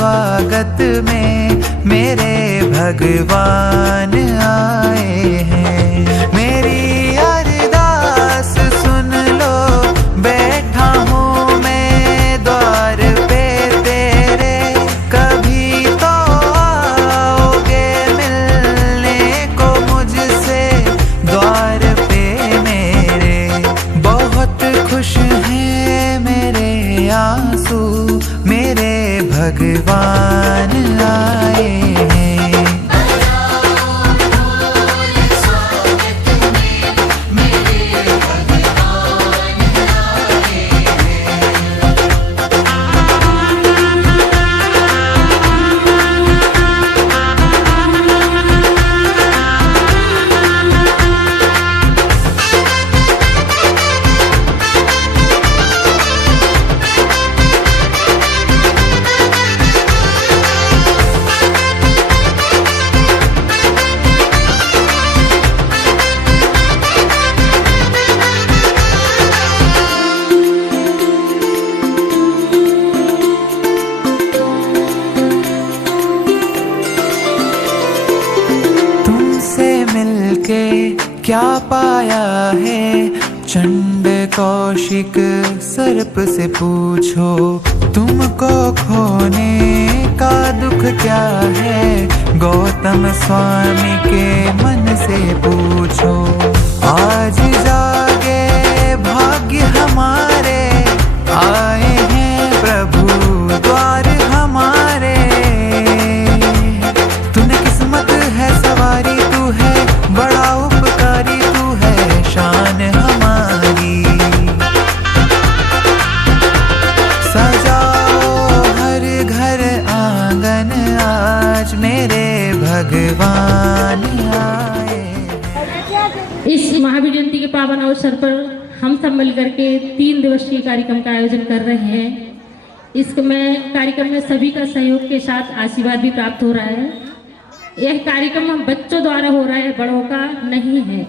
स्वागत में मेरे भगवान आए हैं। मेरी अरदास सुन लो, बैठा हूँ मैं द्वार पे तेरे, कभी तो आओगे मिलने को मुझसे द्वार पे मेरे। बहुत खुश हैं मेरे आंसू, मेरे भगवान आए हैं। क्या पाया है चंड कौशिक सर्प से पूछो, तुमको खोने का दुख क्या है गौतम स्वामी के मन से पूछो। आज जागे भाग्य हमारे, आए हैं प्रभु द्वार हमारे। तूने किस्मत है सवारी, तू है बड़ा उपकारी, तू है शान हमारी। सजाओ हर घर आंगन, आज मेरे भगवान आए। इस महावीर जयंती के पावन अवसर पर हम सब मिलकर के 3 दिवसीय कार्यक्रम का आयोजन कर रहे हैं। इसमें कार्यक्रम में सभी का सहयोग के साथ आशीर्वाद भी प्राप्त हो रहा है। यह कार्यक्रम हम बच्चों द्वारा हो रहा है, बड़ों का नहीं है।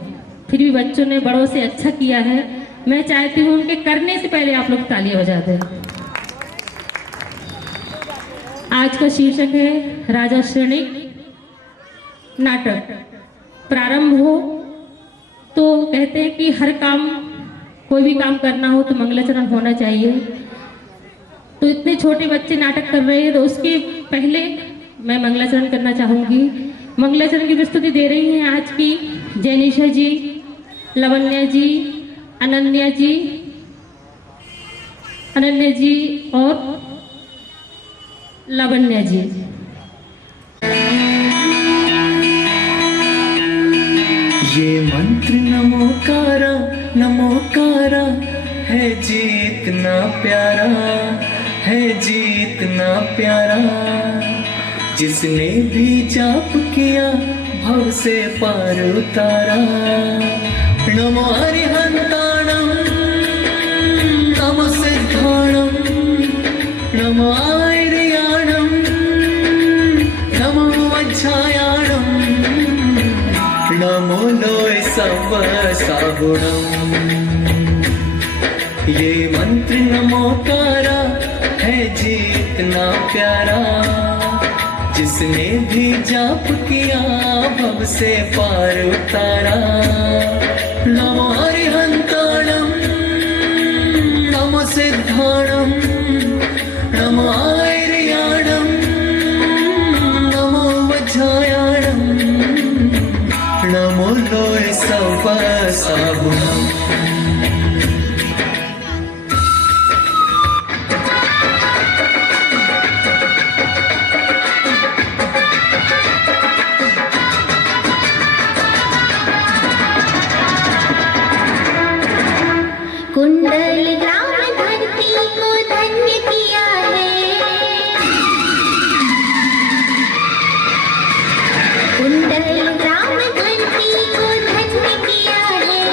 फिर भी बच्चों ने बड़ों से अच्छा किया है। मैं चाहती हूँ उनके करने से पहले आप लोग तालियां बजा दें। आज का शीर्षक है राजा श्रेणिक नाटक। प्रारंभ हो तो कहते हैं कि हर काम, कोई भी काम करना हो तो मंगलाचरण होना चाहिए। तो इतने छोटे बच्चे नाटक कर रहे हैं, तो उसके पहले मैं मंगलाचरण करना चाहूंगी। मंगलाचरण की प्रस्तुति दे रही हैं आज की जैनिशा जी, लवन्या जी, अनन्या जी और लावण्या जी। ये मंत्र नमोकारा है जीतना प्यारा, है जीतना प्यारा। जिसने भी जाप किया भव से पार उतारा। नमो हरिहंताणं, नमो सिद्धाणं, नमो आर्याणं, नमो वज्रायाणं, नमो लोय सब सागुणम्। ये मंत्र नमोकारा है जीतना प्यारा। जिसने भी जाप किया भव से पार उतारा। नमो हरिहंताणं, नमो सिद्धाणं, नमो आर्याणं, नमो वज्रायाणं, नमो लोय सब सागुणम्। कुंडल ग्राम धरती को धन्य किया है। कुंडल ग्राम धरती को धन्य किया है।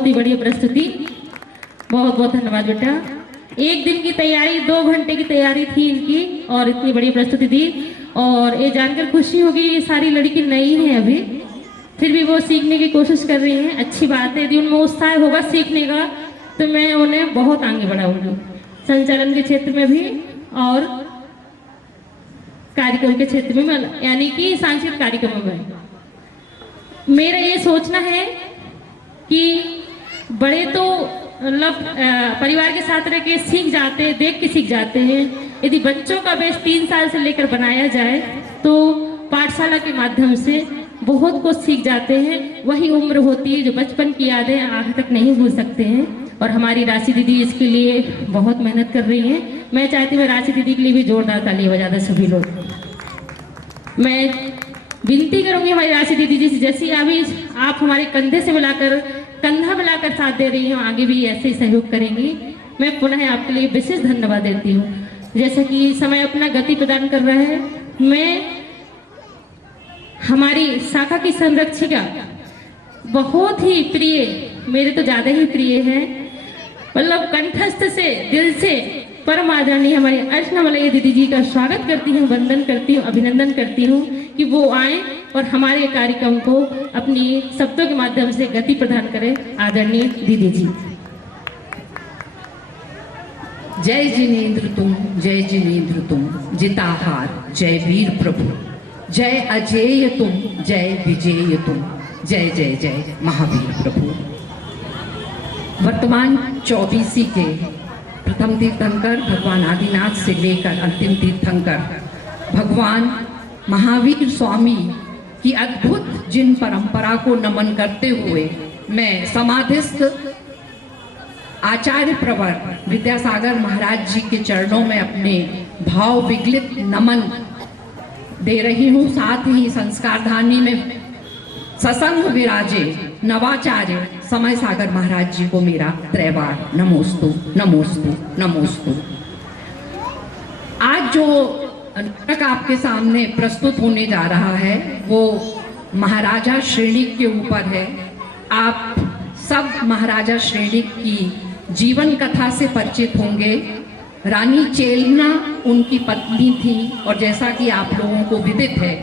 बहुत ही बढ़िया प्रस्तुति, बहुत बहुत धन्यवाद बेटा। एक दिन की तैयारी, 2 घंटे की तैयारी थी इनकी और इतनी बड़ी प्रस्तुति दी। और ये जानकर खुशी होगी ये सारी लड़की नई है अभी, फिर भी वो सीखने की कोशिश कर रही हैं। अच्छी बात है, यदि उनमें उत्साह होगा सीखने का तो मैं उन्हें बहुत आगे बढ़ाऊंगी, संचालन के क्षेत्र में भी और कार्यक्रम के क्षेत्र में, यानी कि सांस्कृतिक कार्यक्रमों में। मेरा ये सोचना है कि बड़े तो मतलब परिवार के साथ रह के सीख जाते हैं, देख के सीख जाते हैं। यदि बच्चों का बेस 3 साल से लेकर बनाया जाए तो पाठशाला के माध्यम से बहुत कुछ सीख जाते हैं। वही उम्र होती है जो बचपन की यादें आगे तक नहीं भूल सकते हैं। और हमारी राशि दीदी इसके लिए बहुत मेहनत कर रही हैं। मैं चाहती हूँ राशि दीदी के लिए भी जोरदार ताली बजा दें सभी लोग। मैं विनती करूंगी हमारी राशि दीदी जी से, जैसे अभी आप हमारे कंधे से मिलाकर, कंधा मिलाकर साथ दे रही हूँ, आगे भी ऐसे ही सहयोग करेंगी। मैं पुनः आपके लिए विशेष धन्यवाद देती हूँ। जैसे कि समय अपना गति प्रदान कर रहा है, मैं हमारी शाखा की संरक्षिका बहुत ही प्रिय, मेरे तो ज्यादा ही प्रिय है, मतलब कंठस्थ से, दिल से परम आदरणीय हमारी अर्चना मलैया दीदी जी का स्वागत करती हूँ, वंदन करती हूँ, अभिनंदन करती हूँ कि वो आए और हमारे कार्यक्रम को अपनी शब्दों के माध्यम से गति प्रदान करें। आदरणीय दीदी जी। जय जिनेन्द्र तुम, जय जिनेन्द्र तुम, जिताहार जय वीर प्रभु, जय अजेय तुम, जय विजेय तुम, जय जय जय महावीर प्रभु। वर्तमान 24 के प्रथम तीर्थंकर भगवान आदिनाथ से लेकर अंतिम तीर्थंकर भगवान महावीर स्वामी की अद्भुत जिन परंपरा को नमन करते हुए मैं समाधिस्थ आचार्य प्रवर विद्यासागर महाराज जी के चरणों में अपने भाव विगलित नमन दे रही हूँ। साथ ही संस्कार धानी में ससंग विराजे नवाचार्य समय सागर महाराज जी को मेरा त्रैवार नमोस्तु नमोस्तु नमोस्तु। आज जो नाटक आपके सामने प्रस्तुत होने जा रहा है वो महाराजा श्रेणिक के ऊपर है। आप सब महाराजा श्रेणिक की जीवन कथा से परिचित होंगे। रानी चेलना उनकी पत्नी थी और जैसा कि आप लोगों को विदित है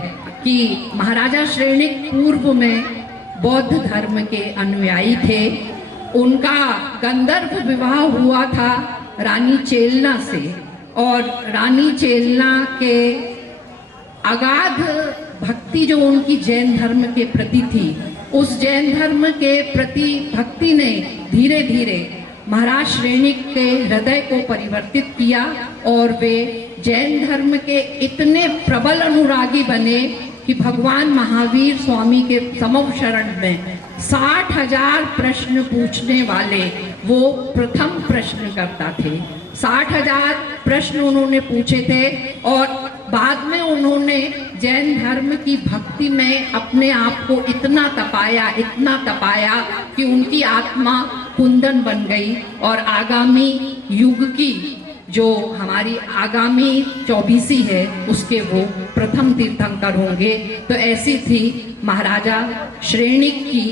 कि महाराजा श्रेणिक पूर्व में बौद्ध धर्म के अनुयायी थे। उनका गंधर्व विवाह हुआ था रानी चेलना से और रानी चेलना के अगाध भक्ति जो उनकी जैन धर्म के प्रति थी, उस जैन धर्म के प्रति भक्ति ने धीरे धीरे महाराज श्रेणिक के हृदय को परिवर्तित किया और वे जैन धर्म के इतने प्रबल अनुरागी बने कि भगवान महावीर स्वामी के समव शरण में 60,000 प्रश्न पूछने वाले वो प्रथम प्रश्नकर्ता थे। 60,000 प्रश्न उन्होंने पूछे थे और बाद में उन्होंने जैन धर्म की भक्ति में अपने आप को इतना तपाया कि उनकी आत्मा कुंदन बन गई और आगामी युग की जो हमारी आगामी 24 है उसके वो प्रथम तीर्थंकर होंगे। तो ऐसी थी महाराजा श्रेणिक की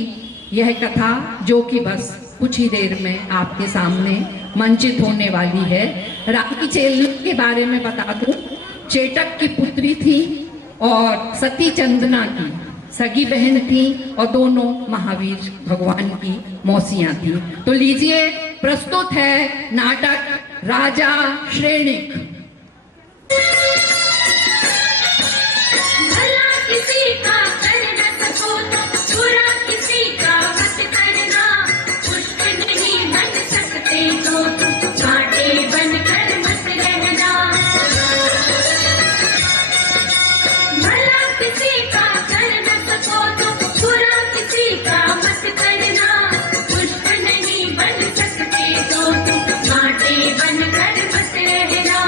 यह कथा जो कि बस कुछ ही देर में आपके सामने मंचित होने वाली है। रानी चेलना के बारे में बता दूं, चेटक की पुत्री थी और सती चंदना की सगी बहन थी और दोनों महावीर भगवान की मौसियां थी। तो लीजिए प्रस्तुत है नाटक राजा श्रेणिक। भला किसी का कर न सको तो बुरा किसी का मत करना, पुष्प नहीं बन सकते तो कांटे बनकर मत रहना। भला किसी का कर न सको तो बुरा किसी का मत करना, पुष्प नहीं बन सकते तो कांटे बनकर मत रहना।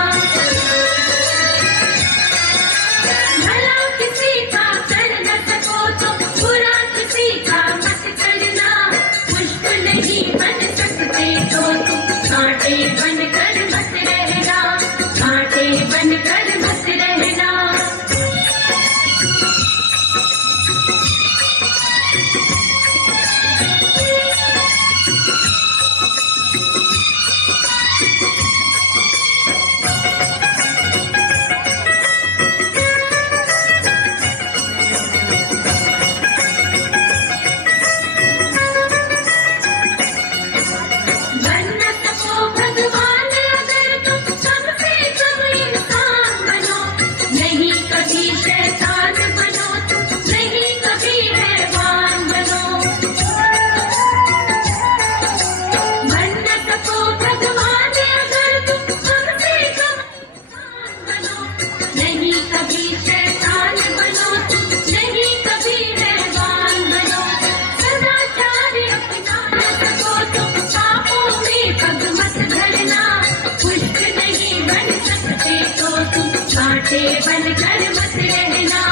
बनकर मत रहना,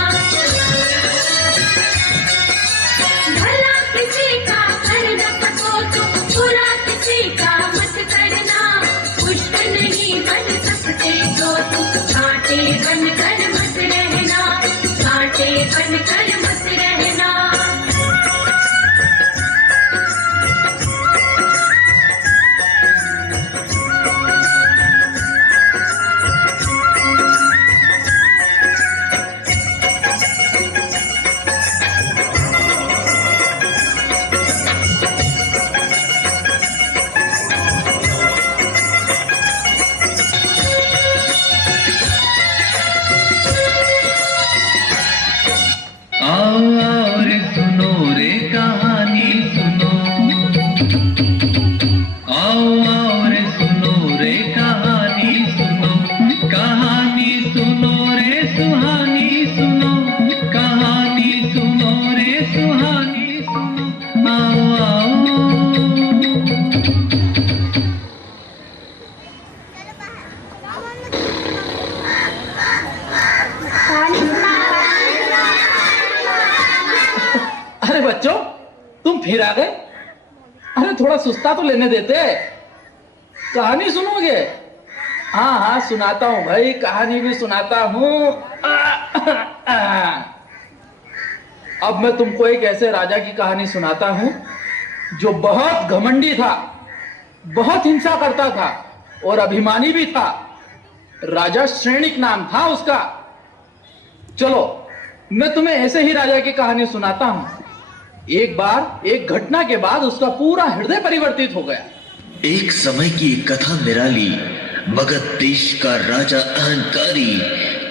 भला किसी का कर न सको तो बुरा किसी का मत करना, पुष्प नहीं बन सकते तो तुम कांटे बनकर मत रहना, कांटे बनकर मत रहना। आओ आओ रे सुनो रे कहानी सुनो, आओ आओ रे सुनो रे कहानी सुनो, कहानी सुनो रे सुहानी सुनो, कहानी सुनो रे सुहानी सुनो, आओ आओ। अरे बच्चों, तुम फिर आ गए। अरे थोड़ा सुस्ता तो लेने देते। कहानी सुनोगे? हाँ हाँ सुनाता हूँ भाई, कहानी भी सुनाता हूँ। अब मैं तुमको एक ऐसे राजा की कहानी सुनाता हूँ जो बहुत घमंडी था, बहुत हिंसा करता था और अभिमानी भी था। राजा श्रेणिक नाम था उसका। चलो मैं तुम्हें ऐसे ही राजा की कहानी सुनाता हूँ। एक बार एक घटना के बाद उसका पूरा हृदय परिवर्तित हो गया। एक समय की एक कथा निराली। मगध देश का राजा अहंकारी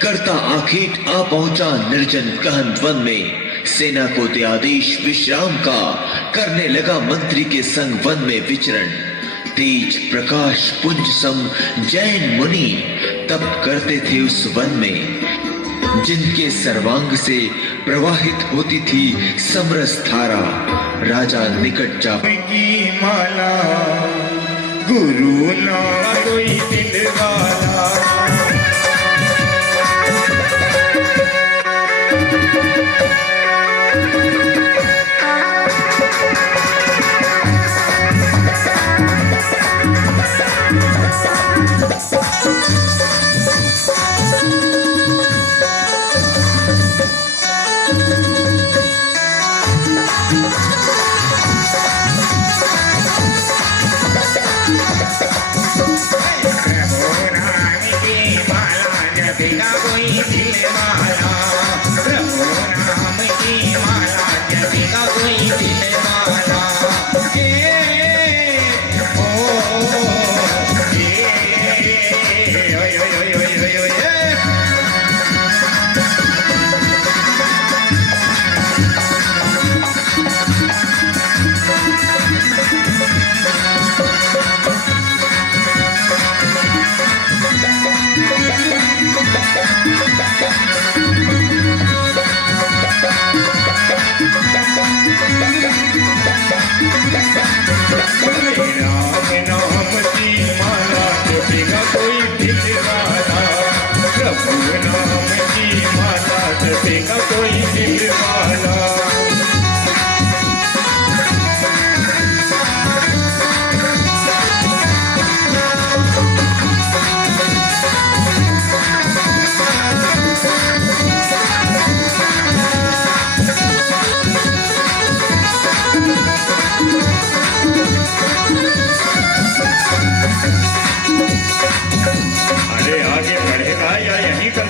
करता आखेट आ पहुंचा निर्जन गहन वन में। सेना को दे आदेश विश्राम का, करने लगा मंत्री के संग वन में विचरण। तेज प्रकाश पुंज सम जैन मुनि तप करते थे उस वन में, जिनके सर्वांग से प्रवाहित होती थी समरस धारा। राजा निकट जा की माला, गुरु ना कोई दिल वाला।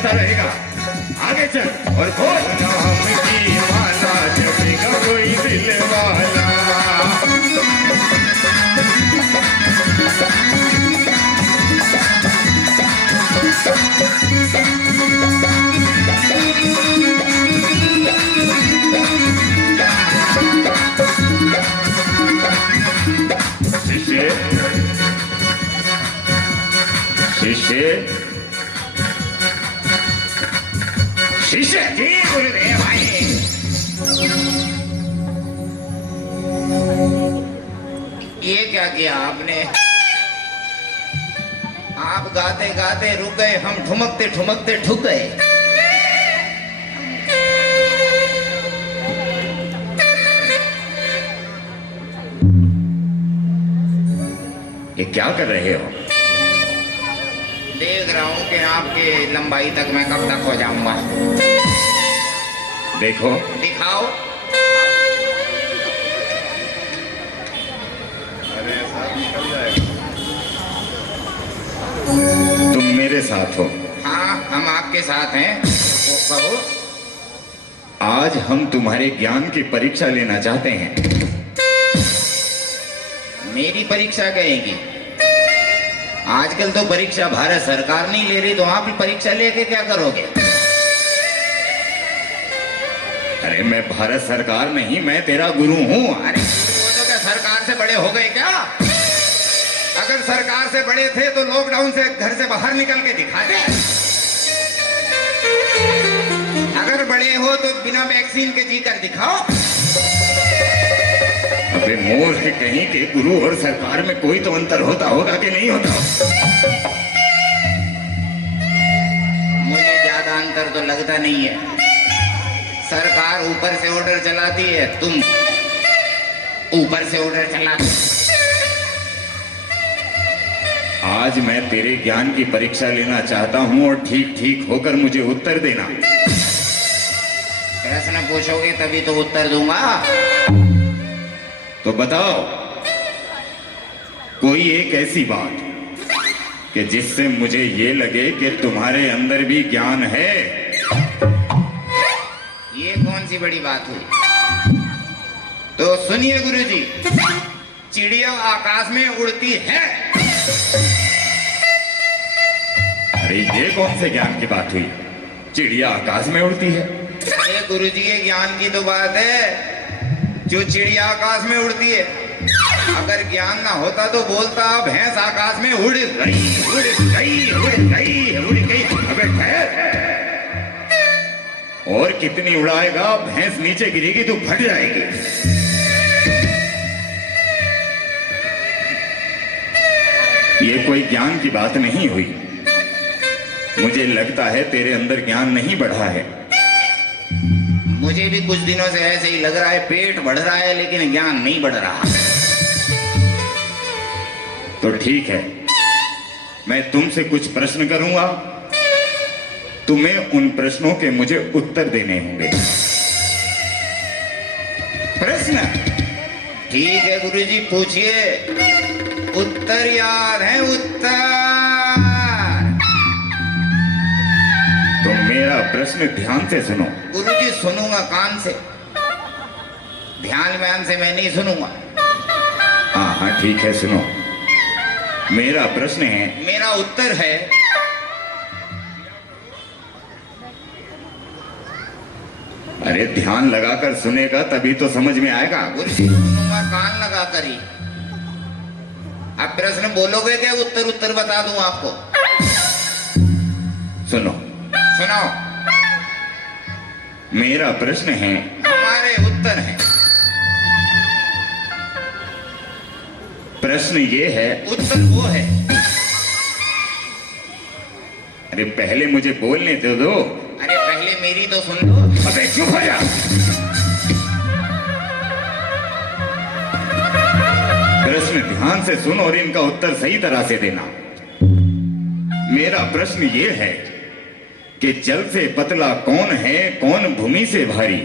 रहेगा, आगे चल और खोल। नाम की माला जपेगा कोई दिल वाला। शिष्य शिष्य शिष्य जी गुरुदेव आए। ये क्या किया आपने? आप गाते गाते रुक गए, हम ठुमकते ठुमकते ठुक गए। ये क्या कर रहे हो? देख रहा हूँ कि आपके लंबाई तक मैं कब तक हो जाऊंगा। देखो, दिखाओ। तुम मेरे साथ हो। हाँ, हम आपके साथ हैं। वो कहो। आज हम तुम्हारे ज्ञान की परीक्षा लेना चाहते हैं। मेरी परीक्षा कहेंगी? आजकल तो परीक्षा भारत सरकार नहीं ले रही, तो आप परीक्षा लेके क्या करोगे? अरे मैं भारत सरकार नहीं, मैं तेरा गुरु हूँ। अरे वो तो क्या सरकार से बड़े हो गए क्या? अगर सरकार से बड़े थे तो लॉकडाउन से घर से बाहर निकल के दिखाते। अगर बड़े हो तो बिना वैक्सीन के जीकर दिखाओ। अबे मोर है कहीं के, गुरु और सरकार में कोई तो अंतर होता होगा कि नहीं होता? मुझे ज्यादा अंतर तो लगता नहीं है। सरकार ऊपर से ऑर्डर चलाती है, तुम ऊपर से ऑर्डर चलाते। आज मैं तेरे ज्ञान की परीक्षा लेना चाहता हूँ और ठीक ठीक होकर मुझे उत्तर देना। प्रश्न पूछोगे तभी तो उत्तर दूंगा। तो बताओ कोई एक ऐसी बात कि जिससे मुझे ये लगे कि तुम्हारे अंदर भी ज्ञान है। ये कौन सी बड़ी बात हुई? तो सुनिए गुरुजी, चिड़िया आकाश में उड़ती है। अरे ये कौन से ज्ञान की बात हुई? चिड़िया आकाश में उड़ती है? अरे गुरुजी, ये ज्ञान की तो बात है जो चिड़िया आकाश में उड़ती है। अगर ज्ञान ना होता तो बोलता भैंस आकाश में उड़ गई, उड़ गई, उड़ गई, उड़ गई। अबे ठहर, और कितनी उड़ाएगा? भैंस नीचे गिरेगी तो फट जाएगी। ये कोई ज्ञान की बात नहीं हुई। मुझे लगता है तेरे अंदर ज्ञान नहीं बढ़ा है। मुझे भी कुछ दिनों से ऐसे ही लग रहा है, पेट बढ़ रहा है लेकिन ज्ञान नहीं बढ़ रहा। तो ठीक है, मैं तुमसे कुछ प्रश्न करूंगा, तुम्हें उन प्रश्नों के मुझे उत्तर देने होंगे। प्रश्न? ठीक है गुरुजी, पूछिए। उत्तर याद है? उत्तर तो मेरा प्रश्न ध्यान से सुनो। गुरुजी सुनूंगा कान से, ध्यान से मैं नहीं सुनूंगा। हाँ हाँ ठीक है, सुनो। मेरा प्रश्न है, मेरा उत्तर है। अरे ध्यान लगाकर सुनेगा तभी तो समझ में आएगा। गुरुजी सुनूंगा कान लगा कर ही। अब प्रश्न बोलोगे क्या? उत्तर उत्तर बता दूं आपको। सुनो, सुनाओ। मेरा प्रश्न है, हमारे उत्तर है। प्रश्न ये है, उत्तर वो है। अरे पहले मुझे बोलने तो दो। अरे पहले मेरी तो सुन लो। अबे चुप हो जा। प्रश्न ध्यान से सुन और इनका उत्तर सही तरह से देना। मेरा प्रश्न ये है कि जल से पतला कौन है, कौन भूमि से भारी,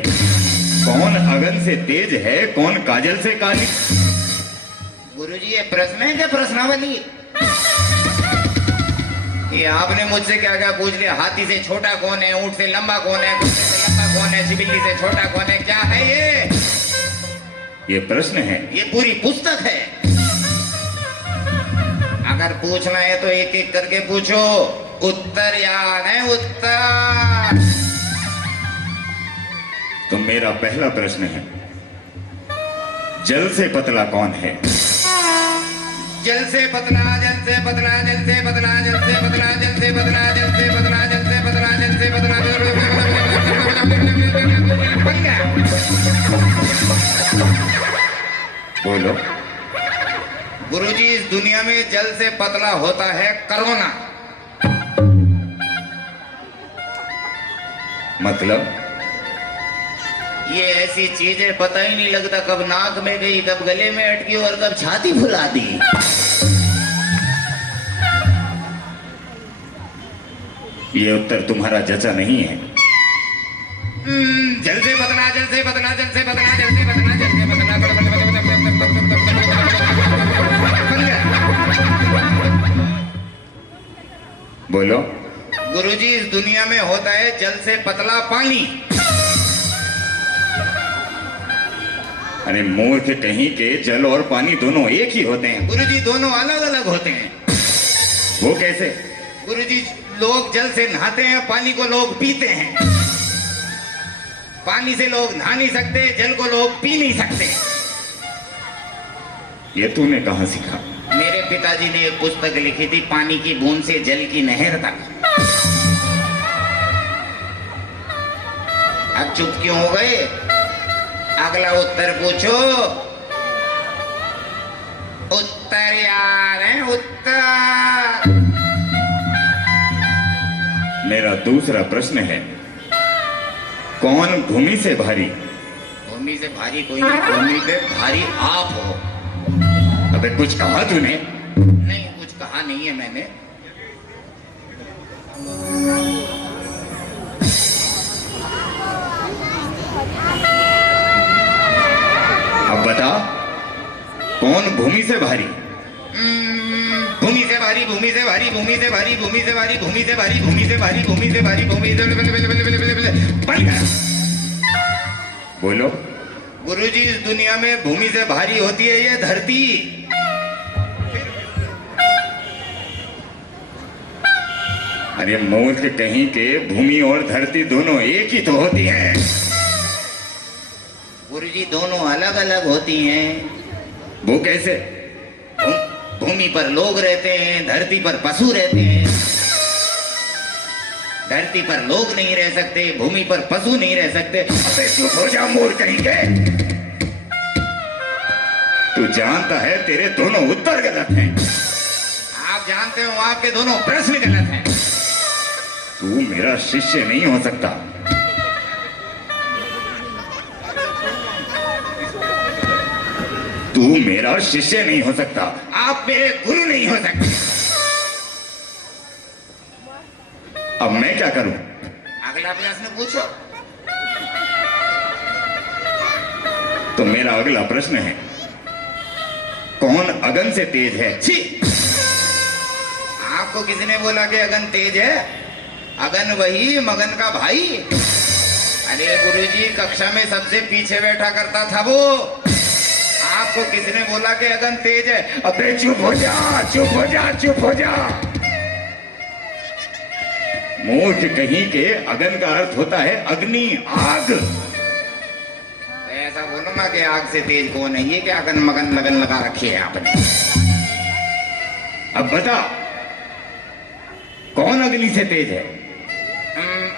कौन अगन से तेज है, कौन काजल से काली? गुरुजी ये प्रश्न है क्या? प्रश्नावली? ये आपने मुझसे क्या क्या पूछ लिया? हाथी से छोटा कौन है, ऊंट से लंबा कौन है, कुत्ते से लंबा कौन है, बिल्ली से छोटा कौन है? क्या है ये प्रश्न है। ये पूरी पुस्तक है। अगर पूछना है तो एक एक करके पूछो। उत्तर याद है? उत्तर। तो मेरा पहला प्रश्न है, जल से पतला कौन है? जल से पतला, जल से पतला, जल से पतला, जल से पतला, जल से पतला, जल से पतला, जल से पतला, जल से पतला, बन गया। बोलो। गुरुजी इस दुनिया में जल से पतला होता है कोरोना। मतलब? ये ऐसी चीज है पता ही नहीं लगता कब नाक में गई, कब गले में अटकी और कब छाती फुला दी। ये उत्तर तुम्हारा जचा नहीं है। जल से बदला, जल से बदला, जल से बदला, जल से बदला, जल से बदला, बन गया। बोलो। गुरुजी, इस दुनिया में होता है जल से पतला पानी। अरे मूर्ख कहीं के, जल और पानी दोनों एक ही होते हैं। गुरुजी, दोनों अलग अलग होते हैं। वो कैसे? गुरुजी, लोग जल से नहाते हैं, पानी को लोग पीते हैं। पानी से लोग नहा नहीं सकते, जल को लोग पी नहीं सकते। ये तूने कहाँ सीखा? मेरे पिताजी ने एक पुस्तक लिखी थी, पानी की बूंद से जल की नहर तक। अब चुप क्यों हो गए? अगला उत्तर पूछो। उत्तर यार है, उत्तर। मेरा दूसरा प्रश्न है, कौन भूमि से भारी? भूमि से भारी कोई नहीं, भूमि पे भारी आप हो। अबे कुछ कहा तूने? नहीं, कुछ कहा नहीं है मैंने। अब बता, कौन भूमि से भारी? भूमि से भारी, भूमि से भारी, भूमि से भारी, भूमि से भारी, भूमि से भारी, भूमि से भारी, भूमि से भारी, भूमि से बन गया। बोलो। गुरुजी, इस दुनिया में भूमि से भारी होती है ये धरती। अरे मूर्ख कहीं के, भूमि और धरती दोनों एक ही तो होती हैं। गुरुजी, दोनों अलग अलग होती हैं। वो कैसे? भूमि पर लोग रहते हैं, धरती पर पशु रहते हैं। धरती पर लोग नहीं रह सकते, भूमि पर पशु नहीं रह सकते। अबे चुप हो जा मूर्ख कहीं के। तू जानता है तेरे दोनों उत्तर गलत हैं। आप जानते हो आपके दोनों प्रश्न गलत हैं। तू मेरा शिष्य नहीं हो सकता। तू मेरा शिष्य नहीं हो सकता। आप मेरे गुरु नहीं हो सकते। अब मैं क्या करूं? अगला प्रश्न पूछो। तो मेरा अगला प्रश्न है, कौन अगन से तेज है? छी! आपको किसने बोला कि अगन तेज है? अगन वही मगन का भाई। अरे गुरुजी, कक्षा में सबसे पीछे बैठा करता था वो। आपको किसने बोला कि अगन तेज है? अबे चुप हो जा, चुप हो जा, चुप हो जा। मूर्ख कहीं के, अगन का अर्थ होता है अग्नि, आग। ऐसा बोलो ना कि आग से तेज कौन है। ये क्या अगन मगन लगन लगा रखी है आपने? अब बता, कौन अग्नि से तेज है?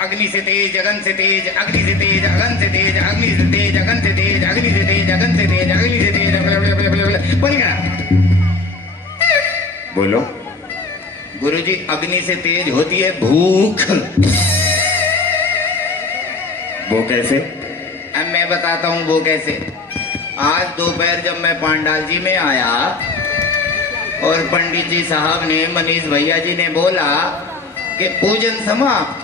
अग्नि से तेज, अगन से तेज, अग्नि से तेज, अगन से तेज, अग्नि से तेज, अगन से तेज, अग्नि से तेज, अगन से तेज, अग्नि से तेज, बन गया। बोलो। गुरुजी, अग्नि से तेज होती है भूख। वो कैसे? अब मैं बताता हूँ वो कैसे। आज दोपहर जब मैं पांडाल जी में आया और पंडित जी साहब ने, मनीष भैया जी ने बोला कि पूजन समाप्त,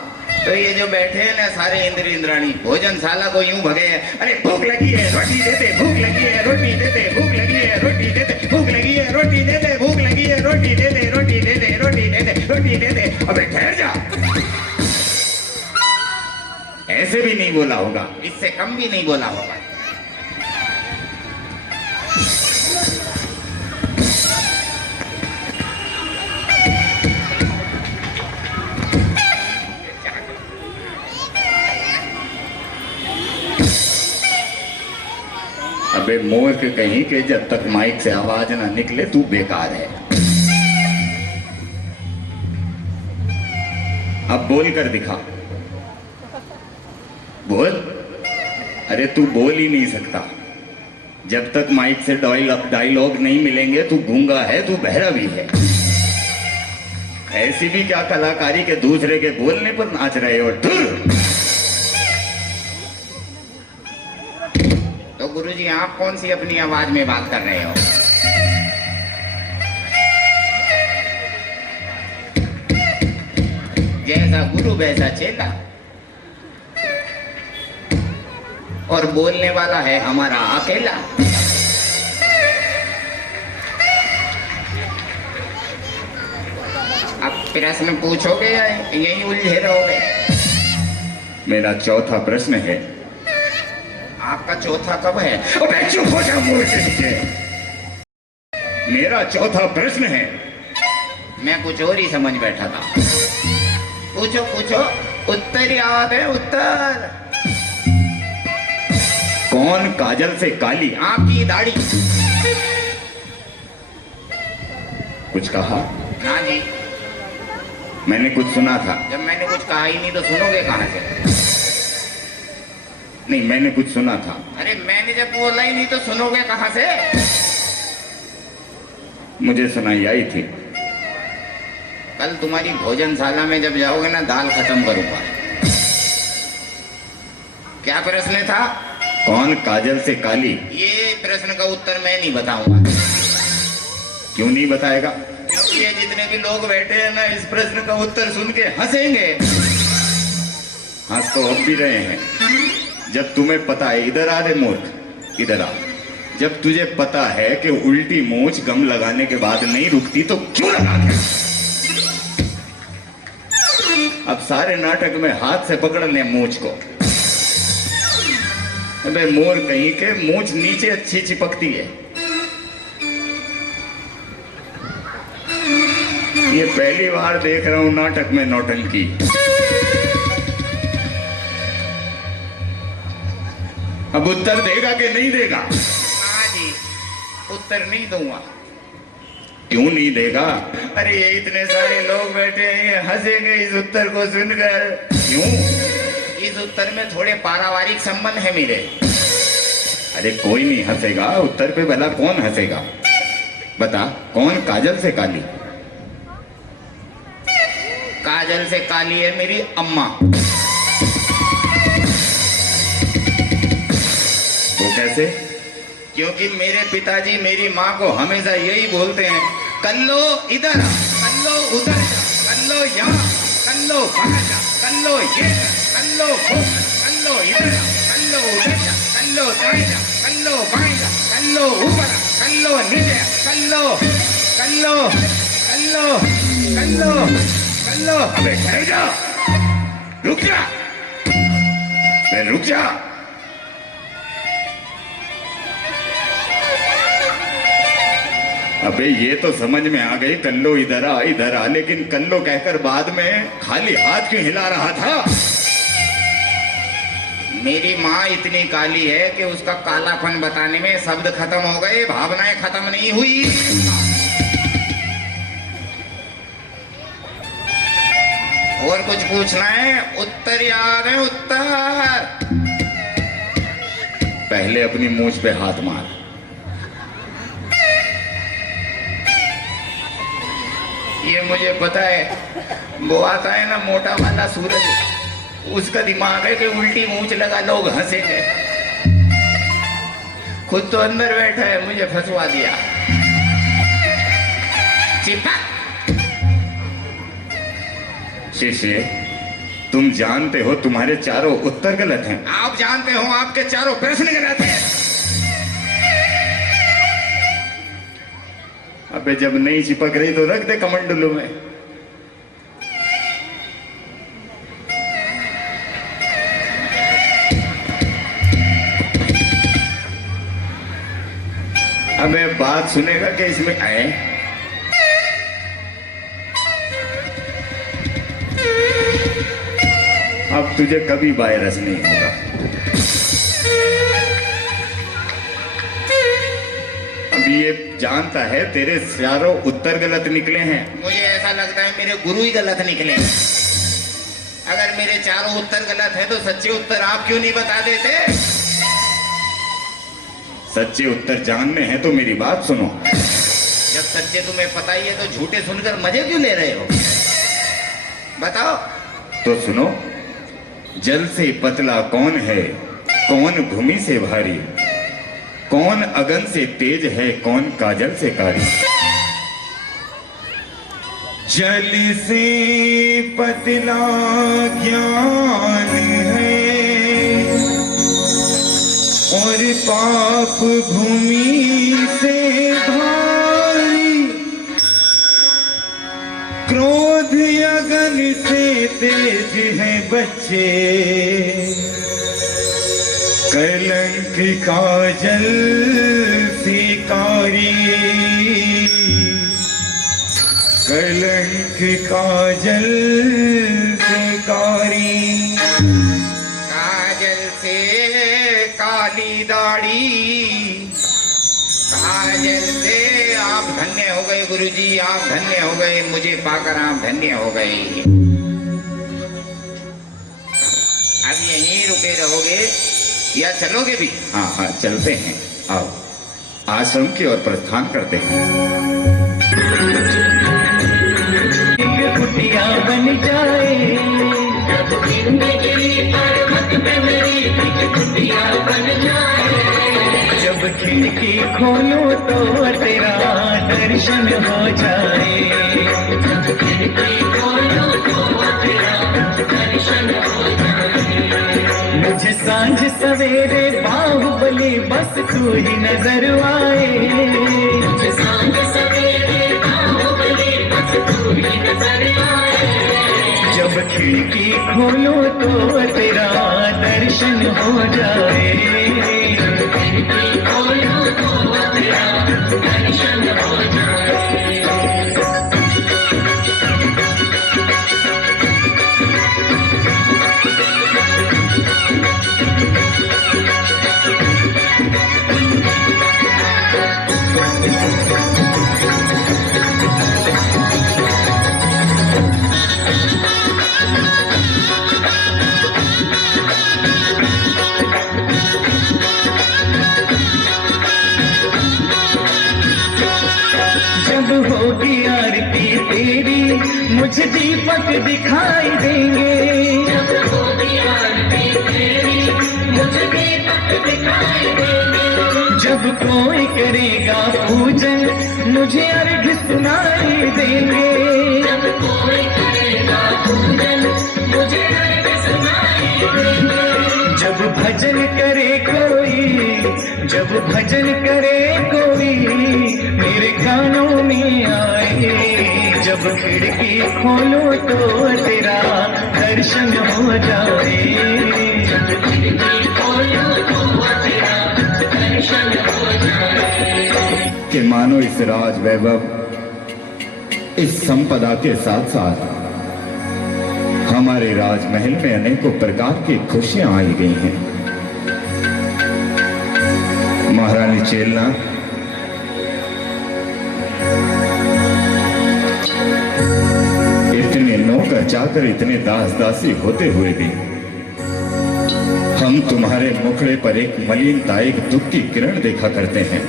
तो ये जो बैठे हैं ना सारे इंद्र इंद्राणी भोजनशाला को यूं भगे हैं। अरे भूख लगी है, रोटी देते, भूख लगी है, रोटी देते, भूख लगी है, रोटी देते, भूख लगी है, रोटी देते, भूख लगी है, रोटी देते, रोटी देते, रोटी देते, रोटी देते। अबे ठहर जा। ऐसे भी नहीं बोला होगा, इससे कम भी नहीं बोला होगा। अबे मूर्ख कहीं के, जब तक माइक से आवाज ना निकले तू बेकार है। अब बोल कर दिखा। बोल। अरे तू बोल ही नहीं सकता। जब तक माइक से डायलॉग नहीं मिलेंगे तू गूंगा है, तू बहरा भी है। ऐसी भी क्या कलाकारी के दूसरे के बोलने पर नाच रहे हो? धुर। तो गुरुजी, आप कौन सी अपनी आवाज में बात कर रहे हो? जैसा गुरु वैसा चेला, और बोलने वाला है हमारा अकेला। अब प्रश्न पूछोगे या यही उलझे रहोगे? मेरा चौथा प्रश्न है। आपका चौथा कब है? अबे चुप हो जा मुंह से नीचे। मेरा चौथा प्रश्न है। मैं कुछ और ही समझ बैठा था। पूछो पूछो, उत्तर याद है? उत्तर। कौन काजल से काली? आपकी दाढ़ी। कुछ कहा? ना जी, मैंने कुछ सुना था। जब मैंने कुछ कहा ही नहीं तो सुनोगे कहाँ से? नहीं, मैंने कुछ सुना था। अरे मैंने जब बोला ही नहीं तो सुनोगे कहाँ से? मुझे सुनाई आई थी। कल तुम्हारी भोजनशाला में जब जाओगे ना, दाल खत्म करूंगा। क्या प्रश्न था? कौन काजल से काली? ये प्रश्न का उत्तर मैं नहीं बताऊंगा। क्यों नहीं बताएगा? क्योंकि ये जितने भी लोग बैठे हैं ना, इस प्रश्न का उत्तर सुन के हंसेंगे। हंस तो अब भी रहे हैं। जब तुम्हें पता है, इधर आ रे मूर्ख, इधर आ। जब तुझे पता है कि उल्टी मूंछ गम लगाने के बाद नहीं रुकती तो क्यों लगा दे? अब सारे नाटक में हाथ से पकड़ ले मूंछ को। अबे मोर कहीं के, मूंछ नीचे अच्छी चिपकती है। ये पहली बार देख रहा हूं नाटक में नौटंकी। अब उत्तर देगा कि नहीं देगा? हाँ जी, उत्तर नहीं दूंगा। क्यों नहीं देगा? अरे ये इतने सारे लोग बैठे हैं, ये हंसेंगे इस उत्तर को सुनकर। क्यों? इस उत्तर में थोड़े पारिवारिक संबंध है मेरे। अरे कोई नहीं हंसेगा, उत्तर पे भला कौन हंसेगा? बता, कौन काजल से काली? काजल से काली है मेरी अम्मा। वो कैसे? क्योंकि मेरे पिताजी मेरी माँ को हमेशा यही बोलते हैं, कल्लो इधर आ, कल्लो उधर जा, कल्लो यहाँ, कल्लो वहाँ जा, कल्लो ये जा, कल्लो वो, कल्लो इधर आ, कल्लो उधर जा, कल्लो दाएं जा, कल्लो बाएं जा, कल्लो ऊपर आ, कल्लो नीचे आ, कल्लो कल्लो कल्लो कल्लो कल्लो। अबे ठहर जा, रुक जा, मैं रुक जा। अबे ये तो समझ में आ गई, कल्लो इधर आ, लेकिन कल्लो कहकर बाद में खाली हाथ क्यों हिला रहा था? मेरी माँ इतनी काली है कि उसका कालापन बताने में शब्द खत्म हो गए, भावनाएं खत्म नहीं हुई। और कुछ पूछना है? उत्तर याद है? उत्तर। पहले अपनी मूंछ पे हाथ मार। ये मुझे पता है, वो आता है ना मोटा वाला सूरज, उसका दिमाग है कि उल्टी मूंछ लगा लोग हंसेंगे। खुद तो अंदर बैठा है, मुझे फंसवा दिया। चिपक। शिष्य, तुम जानते हो तुम्हारे चारों उत्तर गलत हैं। आप जानते हो आपके चारों प्रश्न गलत हैं। अबे जब नहीं चिपक रही तो रख दे कमंडलू में। अबे बात सुनेगा कि इसमें आए? अब तुझे कभी वायरस नहीं होगा। अब ये जानता है तेरे चारों उत्तर गलत निकले हैं। मुझे ऐसा लगता है मेरे गुरु ही गलत निकले। अगर मेरे चारों उत्तर गलत है तो सच्चे उत्तर आप क्यों नहीं बता देते? सच्चे उत्तर जानने हैं तो मेरी बात सुनो। जब सच्चे तुम्हें पता ही है तो झूठे सुनकर मजे क्यों ले रहे हो? बताओ। तो सुनो, जल से पतला कौन है, कौन भूमि से भारी, कौन अगन से तेज है, कौन काजल से कारी। जल से पतला ज्ञान है और पाप भूमि से भारी, क्रोध अगन से तेज है बच्चे, कलंक काजल से कारी, कलंक काजल से कारी। काजल से काली दाढ़ी, काजल से आप धन्य हो गए गुरुजी, आप धन्य हो गए, मुझे पाकर आप धन्य हो गए। अब यहीं रुके रहोगे या चलोगे भी? हाँ हाँ चलते हैं, आओ आश्रम की ओर प्रस्थान करते हैं। कुटिया बन जाए जब जिंदगी पर्वत पे मेरी कुटिया बन जाए, जब खिड़की खोलो तो तेरा दर्शन हो जाए, जब खिड़की खोलो तो तेरा दर्शन हो जाए। मुझे सांझ सवेरे बाहुबली बस तू ही नजर आए, मुझे सांझ सवेरे बाहुबली बस तू ही नजर आए, जब खिड़की खोलो तो तेरा दर्शन हो जाए, जब खिड़की खोलो तो तेरा दर्शन हो जाए। जब होगी आरती तेरी मुझे दीपक दिखाई देंगे, जब होगी आरती तेरी मुझे दीपक दिखाई देंगे, जब कोई करेगा पूजन मुझे अर्घ सुनाई देंगे, जब कोई करेगा पूजन मुझे अर्घ सुनाई देंगे, जब भजन करे कोई, जब भजन करे कोई मेरे कानों में आए, जब खिड़की खोलो तो तेरा दर्शन हो जाए, जब खिड़की खोलो तो तेरा दर्शन हो जाए। कि मानो इस राज वैभव, इस संपदा के साथ साथ हमारे राजमहल में अनेकों प्रकार की खुशियां आई गई हैं। महारानी चेलना, इतने नौकर चाकर, इतने दास दासी होते हुए भी हम तुम्हारे मुखड़े पर एक मलिनता, एक दुख की किरण देखा करते हैं।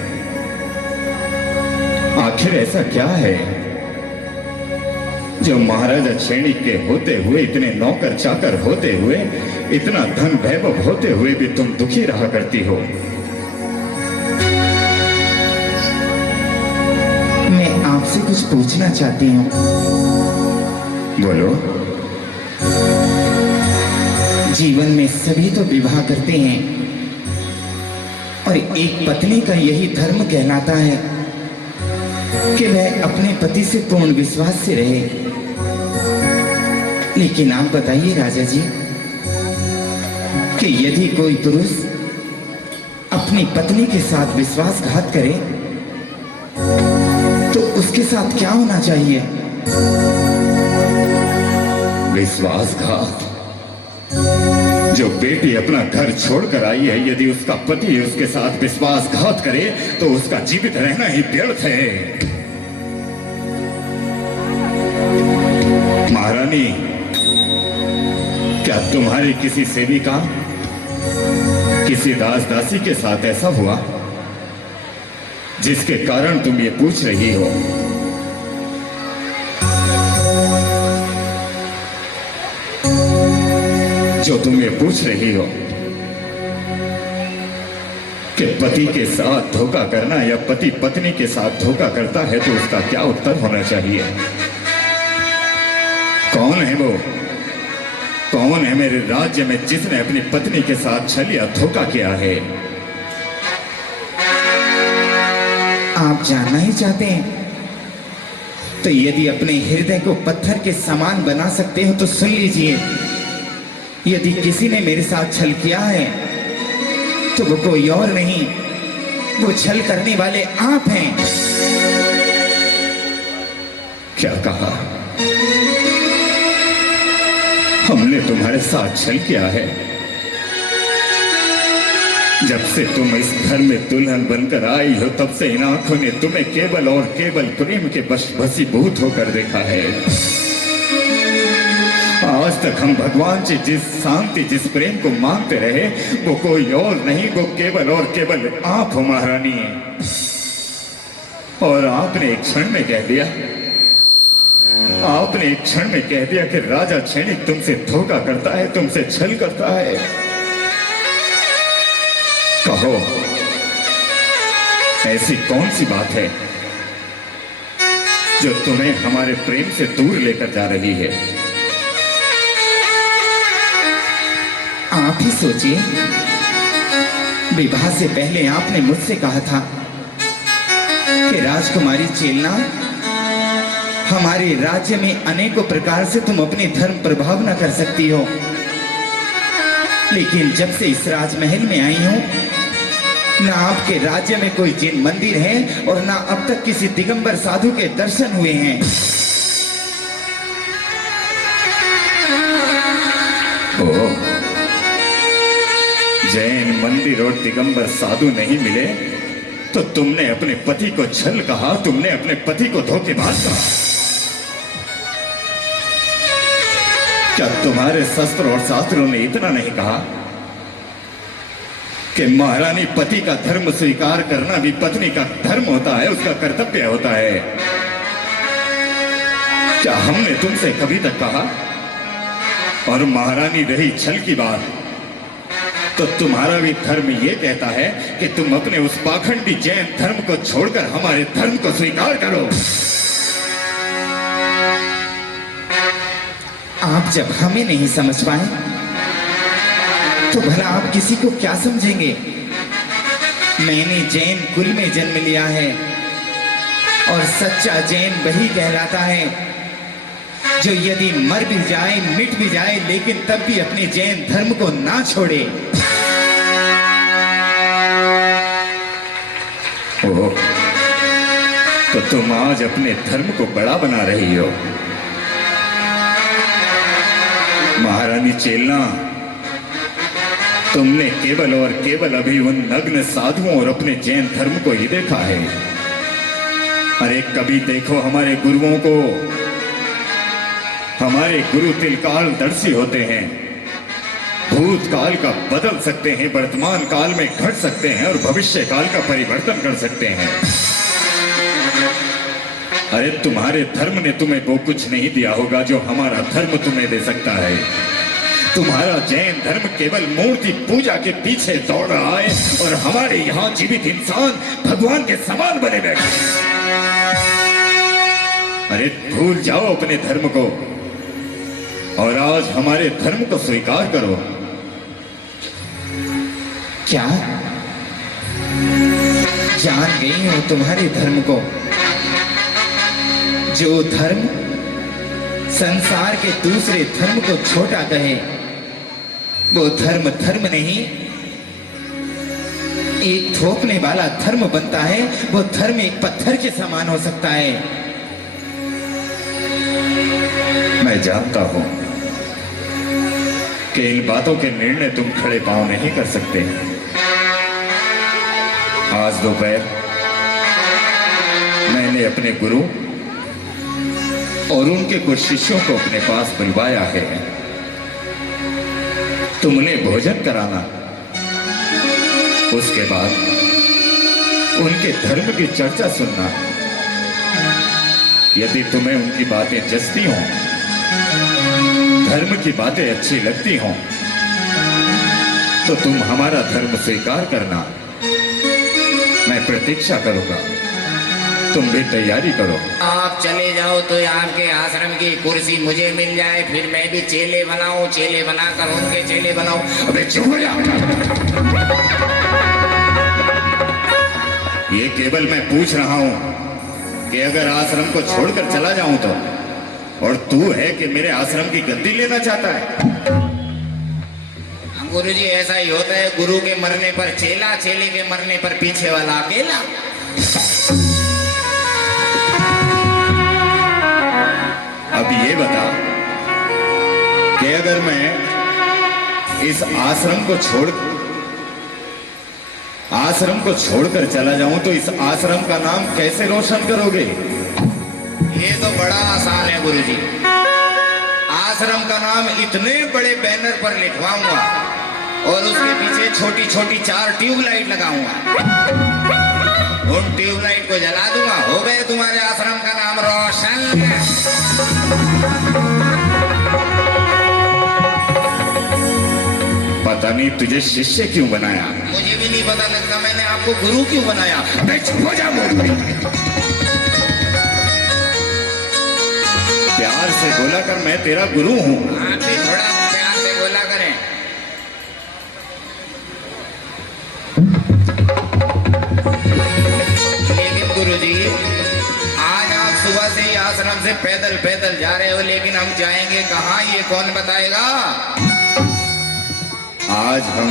आखिर ऐसा क्या है जो महाराजा श्रेणी के होते हुए, इतने नौकर चाकर होते हुए, इतना धन वैभव होते हुए भी तुम दुखी रहा करती हो? मैं आपसे कुछ पूछना चाहती हूँ। बोलो। जीवन में सभी तो विवाह करते हैं और एक पत्नी का यही धर्म कहलाता है कि वह अपने पति से पूर्ण विश्वास से रहे। लेकिन आप बताइए राजा जी कि यदि कोई पुरुष अपनी पत्नी के साथ विश्वासघात करे तो उसके साथ क्या होना चाहिए? विश्वासघात? जो बेटी अपना घर छोड़कर आई है, यदि उसका पति उसके साथ विश्वासघात करे तो उसका जीवित रहना ही व्यर्थ है। महारानी, क्या तुम्हारी किसी सेविका, किसी दास दासी के साथ ऐसा हुआ जिसके कारण तुम ये पूछ रही हो? जो तुम ये पूछ रही हो कि पति के साथ धोखा करना या पति पत्नी के साथ धोखा करता है तो उसका क्या उत्तर होना चाहिए? कौन है वो? कौन है मेरे राज्य में जिसने अपनी पत्नी के साथ छल या धोखा किया है? आप जानना ही चाहते हैं? तो यदि अपने हृदय को पत्थर के समान बना सकते हो तो सुन लीजिए। यदि किसी ने मेरे साथ छल किया है तो वो कोई और नहीं, वो छल करने वाले आप हैं। क्या कहा? हमने तुम्हारे साथ छल किया है? जब से तुम इस घर में दुल्हन बनकर आई हो तब से इन आंखों ने तुम्हें केवल और केवल प्रेम के वशीभूत होकर देखा है। आज तक हम भगवान से जिस शांति, जिस प्रेम को मांगते रहे, वो कोई और नहीं, वो केवल और केवल आप हो महारानी। और आपने एक क्षण में कह दिया, आपने एक क्षण में कह दिया कि राजा क्षणिक तुमसे धोखा करता है, तुमसे छल करता है। कहो, ऐसी कौन सी बात है जो तुम्हें हमारे प्रेम से दूर लेकर जा रही है? आप ही सोचिए, विवाह से पहले आपने मुझसे कहा था कि राजकुमारी चेलना, हमारे राज्य में अनेकों प्रकार से तुम अपने धर्म प्रभाव न कर सकती हो। लेकिन जब से इस राजमहल में आई हूं, ना आपके राज्य में कोई जैन मंदिर है और ना अब तक किसी दिगंबर साधु के दर्शन हुए हैं। ओह, जैन मंदिर और दिगंबर साधु नहीं मिले तो तुमने अपने पति को छल कहा, तुमने अपने पति को धोखेबाज कहा। क्या तुम्हारे शस्त्र और शास्त्रों ने इतना नहीं कहा कि महारानी पति का धर्म स्वीकार करना भी पत्नी का धर्म होता है, उसका कर्तव्य होता है? क्या हमने तुमसे कभी तक कहा? और महारानी रही छल की बात, तो तुम्हारा भी धर्म यह कहता है कि तुम अपने उस पाखंडी जैन धर्म को छोड़कर हमारे धर्म को स्वीकार करो। आप जब हमें नहीं समझ पाए तो भला आप किसी को क्या समझेंगे? मैंने जैन कुल में जन्म लिया है और सच्चा जैन वही कहलाता है जो यदि मर भी जाए, मिट भी जाए, लेकिन तब भी अपने जैन धर्म को ना छोड़े। ओह, तो तुम आज अपने धर्म को बड़ा बना रही हो। महारानी चेलना, तुमने केवल और केवल अभी उन नग्न साधुओं और अपने जैन धर्म को ही देखा है। अरे कभी देखो हमारे गुरुओं को। हमारे गुरु तिलकाल दर्शी होते हैं, भूतकाल का बदल सकते हैं, वर्तमान काल में घट सकते हैं और भविष्य काल का परिवर्तन कर सकते हैं। अरे तुम्हारे धर्म ने तुम्हें वो कुछ नहीं दिया होगा जो हमारा धर्म तुम्हें दे सकता है। तुम्हारा जैन धर्म केवल मूर्ति पूजा के पीछे दौड़ रहा है और हमारे यहाँ जीवित इंसान भगवान के समान बने बैठे। अरे भूल जाओ अपने धर्म को और आज हमारे धर्म को स्वीकार करो। क्या जान गई हो तुम्हारे धर्म को? जो धर्म संसार के दूसरे धर्म को छोटा कहे, वो धर्म धर्म नहीं, एक थोपने वाला धर्म बनता है। वो धर्म एक पत्थर के समान हो सकता है। मैं जानता हूं कि इन बातों के निर्णय तुम खड़े पांव नहीं कर सकते। आज दोपहर मैंने अपने गुरु और उनके कुछ शिष्यों को अपने पास बुलवाया है। तुमने भोजन कराना, उसके बाद उनके धर्म की चर्चा सुनना। यदि तुम्हें उनकी बातें जचती हों, धर्म की बातें अच्छी लगती हों, तो तुम हमारा धर्म स्वीकार करना। मैं प्रतीक्षा करूंगा। तुम भी तैयारी करो। आप चले जाओ तो आपके आश्रम की कुर्सी मुझे मिल जाए, फिर मैं भी चेले बनाऊं, चेले बनाकर उनके चेले बनाऊं। अबे चुप हो जा। ये केवल मैं पूछ रहा हूं कि अगर आश्रम को छोड़कर चला जाऊं तो, और तू है कि मेरे आश्रम की गद्दी लेना चाहता है। गुरु जी ऐसा ही होता है, गुरु के मरने पर चेला, चेले के मरने पर पीछे वाला अकेला। अब ये बता कि अगर मैं इस आश्रम को छोड़कर चला जाऊं तो इस आश्रम का नाम कैसे रोशन करोगे? ये तो बड़ा आसान है गुरु जी। आश्रम का नाम इतने बड़े बैनर पर लिखवाऊंगा और उसके पीछे छोटी छोटी 4 ट्यूबलाइट लगाऊंगा। उन ट्यूबलाइट को जला दूंगा, हो गए तुम्हारे आश्रम का नाम रोशन। पता नहीं तुझे शिष्य क्यों बनाया। मुझे भी नहीं पता लगता मैंने आपको गुरु क्यों बनाया। चुप हो जा मोर। प्यार से बोला कर, मैं तेरा गुरु हूं। आप भी थोड़ा प्यार से बोला करें। लेकिन गुरुजी, आज आप सुबह से ही आश्रम से पैदल पैदल जा रहे हो, लेकिन हम जाएंगे कहाँ, ये कौन बताएगा? आज हम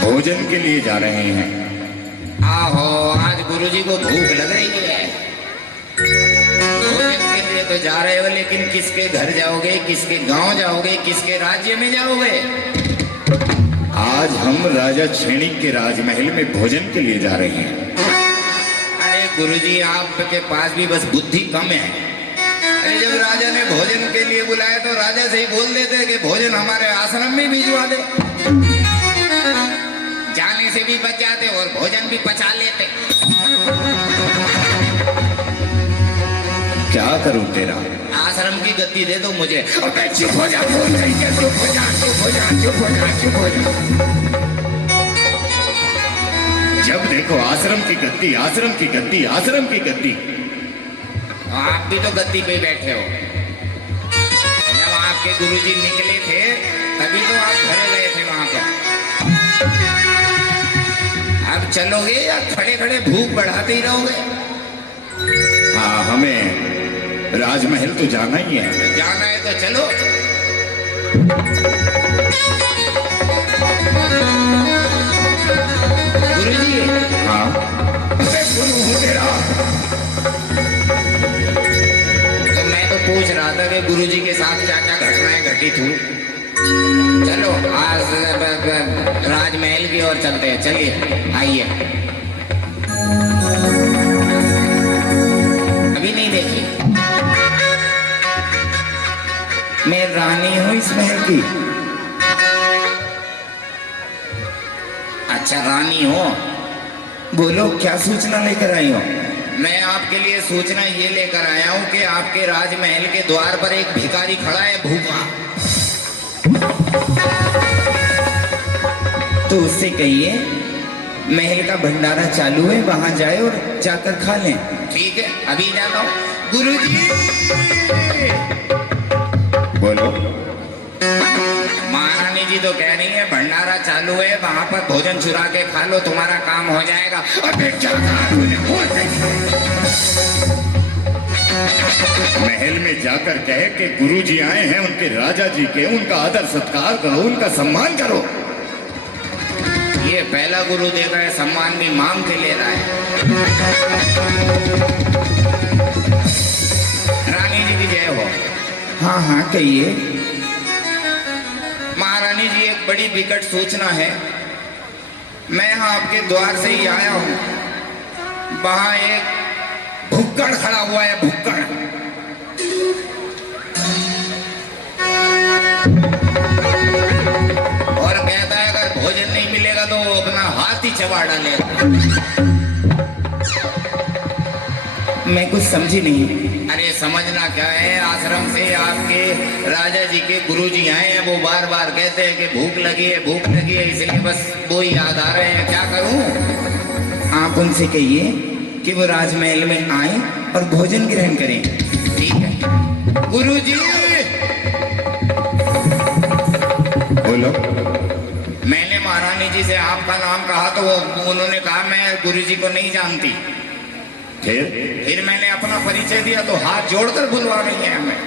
भोजन के लिए जा रहे हैं। आहो, आज गुरुजी को भूख लग रही है। भोजन के लिए तो जा रहे हो, लेकिन किसके घर जाओगे, किसके गांव जाओगे, किसके राज्य में जाओगे? आज हम राजा क्षणिक के राजमहल में भोजन के लिए जा रहे हैं। अरे गुरुजी, आपके पास भी बस बुद्धि कम है। अरे जब राजा ने भोजन के लिए बुलाया तो राजा से ही बोल देते कि भोजन हमारे आश्रम में भिजवा दे। जाने से भी बच जाते और भोजन भी पचा लेते। क्या करूं तेरा? आश्रम की गद्दी दे दो मुझे। अबे चुप हो जा, बोल नहीं क्या, चुप हो जा, चुप हो जा, चुप हो जा, चुप हो जा। जब देखो आश्रम की गद्दी, आश्रम की गद्दी, आश्रम की गद्दी। आप भी तो गद्दी पे बैठे हो। जब आपके गुरुजी निकले थे तभी तो आप घरे गए थे वहां पर। अब चलोगे या खड़े खड़े भूख बढ़ाते ही रहोगे? हाँ, हमें राजमहल तो जाना ही है। जाना है तो चलो। गुरुजी, हाँ, गुरु हूँ तेरा। तो मैं तो पूछ रहा था कि गुरुजी के साथ क्या क्या घटनाएं घटित हुई। चलो आज राजमहल की ओर चलते हैं, चलिए आइए। अभी नहीं देखी? मैं रानी हूँ इस महल की। अच्छा रानी हो, बोलो क्या सूचना लेकर आई हो? मैं आपके लिए सूचना ये लेकर आया हूँ कि आपके राजमहल के द्वार पर एक भिखारी खड़ा है, भूखा। तो उससे कहिए महल का भंडारा चालू है, वहां जाए और जाकर खा लें। ठीक है, अभी जाता हूँ। गुरुजी, बोलो। महारानी जी तो कह रही है भंडारा चालू है, वहां पर भोजन चुरा के खा लो, तुम्हारा काम हो जाएगा। अबे क्या कहा तूने? बोल महल में जाकर कहे कि गुरुजी आए हैं, उनके राजा जी के, उनका आदर सत्कार करो, उनका सम्मान करो। ये पहला गुरु देखा है सम्मान भी मांग के ले रहा है। रानी जी की जय हो। हाँ हाँ कहिए। महारानी जी, एक बड़ी विकट सूचना है। मैं यहाँ आपके द्वार से ही आया हूँ। वहां एक भुक्कड़ खड़ा हुआ है, भुक्कड़। और कहता है अगर भोजन नहीं मिलेगा तो वो अपना हाथ ही चबा डालेगा। मैं कुछ समझी नहीं। अरे समझना क्या है, आश्रम से आपके राजा जी के गुरुजी आए हैं, वो बार बार कहते हैं कि भूख लगी है, भूख लगी है, इसलिए बस वो ही याद आ रहे हैं। क्या करूं? आप उनसे कहिए कि वो राजमहल में आए और भोजन ग्रहण करें। ठीक है गुरुजी। बोलो। मैंने महारानी जी से आपका नाम कहा तो उन्होंने कहा मैं गुरुजी को नहीं जानती। फिर मैंने अपना परिचय दिया तो हाथ जोड़कर बुलवा रही है हमें।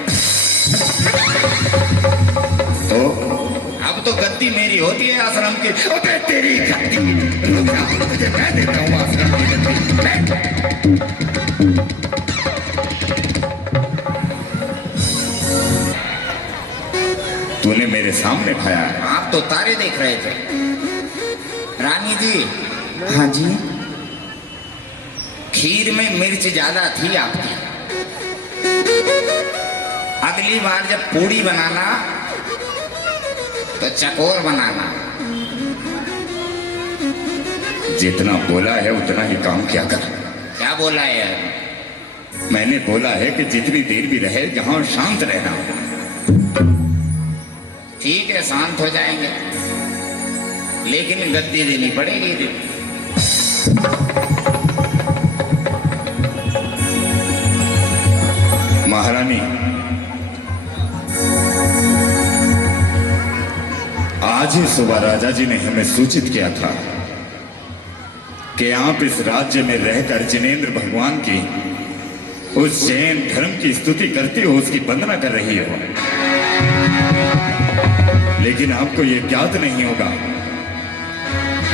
तो अब तो गद्दी मेरी होती है आश्रम की। अबे तेरी गद्दी, रुक जा, तुझे मैं देता हूँ आश्रम की गद्दी। तूने मेरे सामने खाया है। आप तो तारे देख रहे थे। रानी जी, हाँ जी। खीर में मिर्च ज्यादा थी आपकी। अगली बार जब पूड़ी बनाना तो चकोर बनाना। जितना बोला है उतना ही काम किया कर। क्या बोला है? मैंने बोला है कि जितनी देर भी रहे यहाँ शांत रहना। ठीक है, शांत हो जाएंगे, लेकिन गद्दी देनी पड़ेगी। महारानी, आज ही सुबह राजा जी ने हमें सूचित किया था कि आप इस राज्य में रहकर जिनेंद्र भगवान की उस जैन धर्म की स्तुति करती हो, उसकी वंदना कर रही हो। लेकिन आपको यह ज्ञात नहीं होगा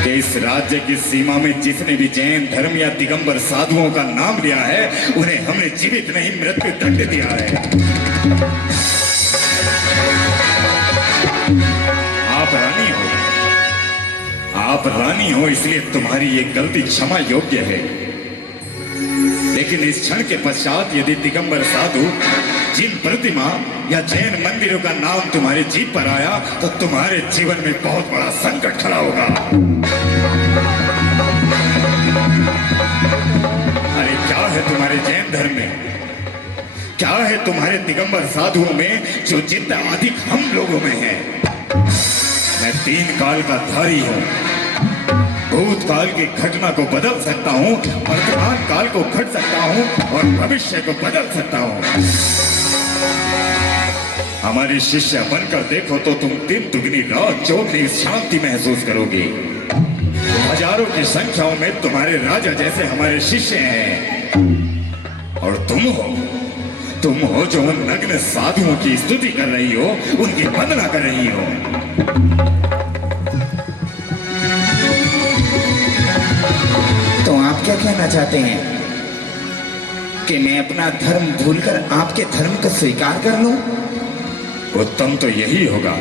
कि इस राज्य की सीमा में जिसने भी जैन धर्म या दिगंबर साधुओं का नाम लिया है उन्हें हमने जीवित नहीं मृत्यु दंड दिया है। आप रानी हो, आप रानी हो, इसलिए तुम्हारी ये गलती क्षमा योग्य है। लेकिन इस क्षण के पश्चात यदि दिगंबर साधु जिन प्रतिमा या जैन मंदिरों का नाम तुम्हारे जीभ पर आया तो तुम्हारे जीवन में बहुत बड़ा संकट खड़ा होगा। अरे क्या है तुम्हारे जैन धर्म में, क्या है तुम्हारे दिगंबर साधुओं में जो जितना अधिक हम लोगों में है। मैं 3 काल का धारी हूं, भूतकाल की घटना को बदल सकता हूं, वर्तमान काल को घट सकता हूं और भविष्य को बदल सकता हूं। हमारे शिष्य बनकर देखो तो तुम दिन दुगनी रात चौगनी शांति महसूस करोगे। हजारों की संख्याओं में तुम्हारे राजा जैसे हमारे शिष्य हैं और तुम हो जो उन नग्न साधुओं की स्तुति कर रही हो, उनकी वंदना कर रही हो। तो आप क्या कहना चाहते हैं कि मैं अपना धर्म भूलकर आपके धर्म को स्वीकार कर लूं? उत्तम तो यही होगा,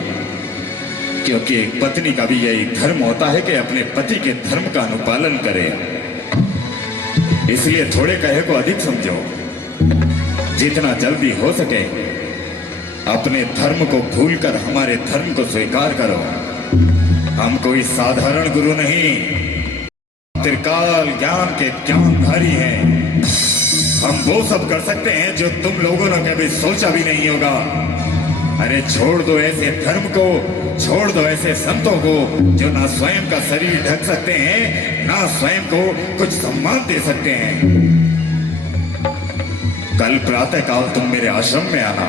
क्योंकि एक पत्नी का भी यही धर्म होता है कि अपने पति के धर्म का अनुपालन करे। इसलिए थोड़े कहे को अधिक समझो, जितना जल्दी हो सके अपने धर्म को भूलकर हमारे धर्म को स्वीकार करो। हम कोई साधारण गुरु नहीं, त्रिकाल ज्ञान के ज्ञानधारी हैं। हम वो सब कर सकते हैं जो तुम लोगों ने कभी सोचा भी नहीं होगा। अरे छोड़ दो ऐसे धर्म को, छोड़ दो ऐसे संतों को जो ना स्वयं का शरीर ढक सकते हैं, ना स्वयं को कुछ सम्मान दे सकते हैं। कल प्रातः काल तुम मेरे आश्रम में आना,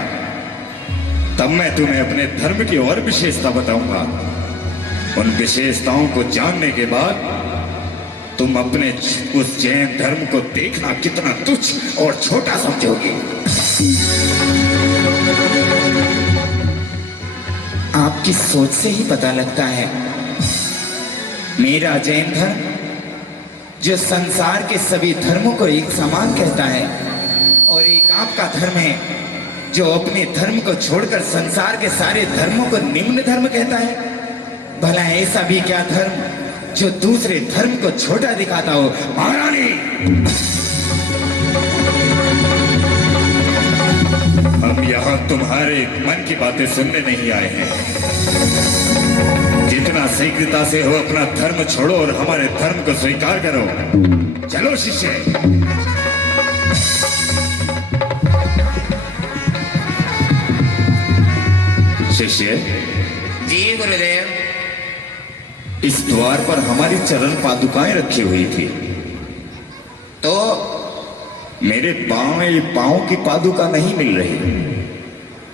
तब मैं तुम्हें अपने धर्म की और विशेषता बताऊंगा। उन विशेषताओं को जानने के बाद तुम अपने उस जैन धर्म को देखना कितना तुच्छ और छोटा समझोगे। आपकी सोच से ही पता लगता है मेरा जैन धर्म जो संसार के सभी धर्मों को एक समान कहता है, और एक आपका धर्म है जो अपने धर्म को छोड़कर संसार के सारे धर्मों को निम्न धर्म कहता है। भला ऐसा भी क्या धर्म जो दूसरे धर्म को छोटा दिखाता हो? महारानी, हम यहाँ तुम्हारे मन की बातें सुनने नहीं आए हैं। जितना शीघ्रता से हो अपना धर्म छोड़ो और हमारे धर्म को स्वीकार करो। चलो शिष्य। शिष्य जी गुरुदेव। इस द्वार पर हमारी चरण पादुकाएं रखी हुई थी, तो मेरे बाएं पांव की पादुका नहीं मिल रही,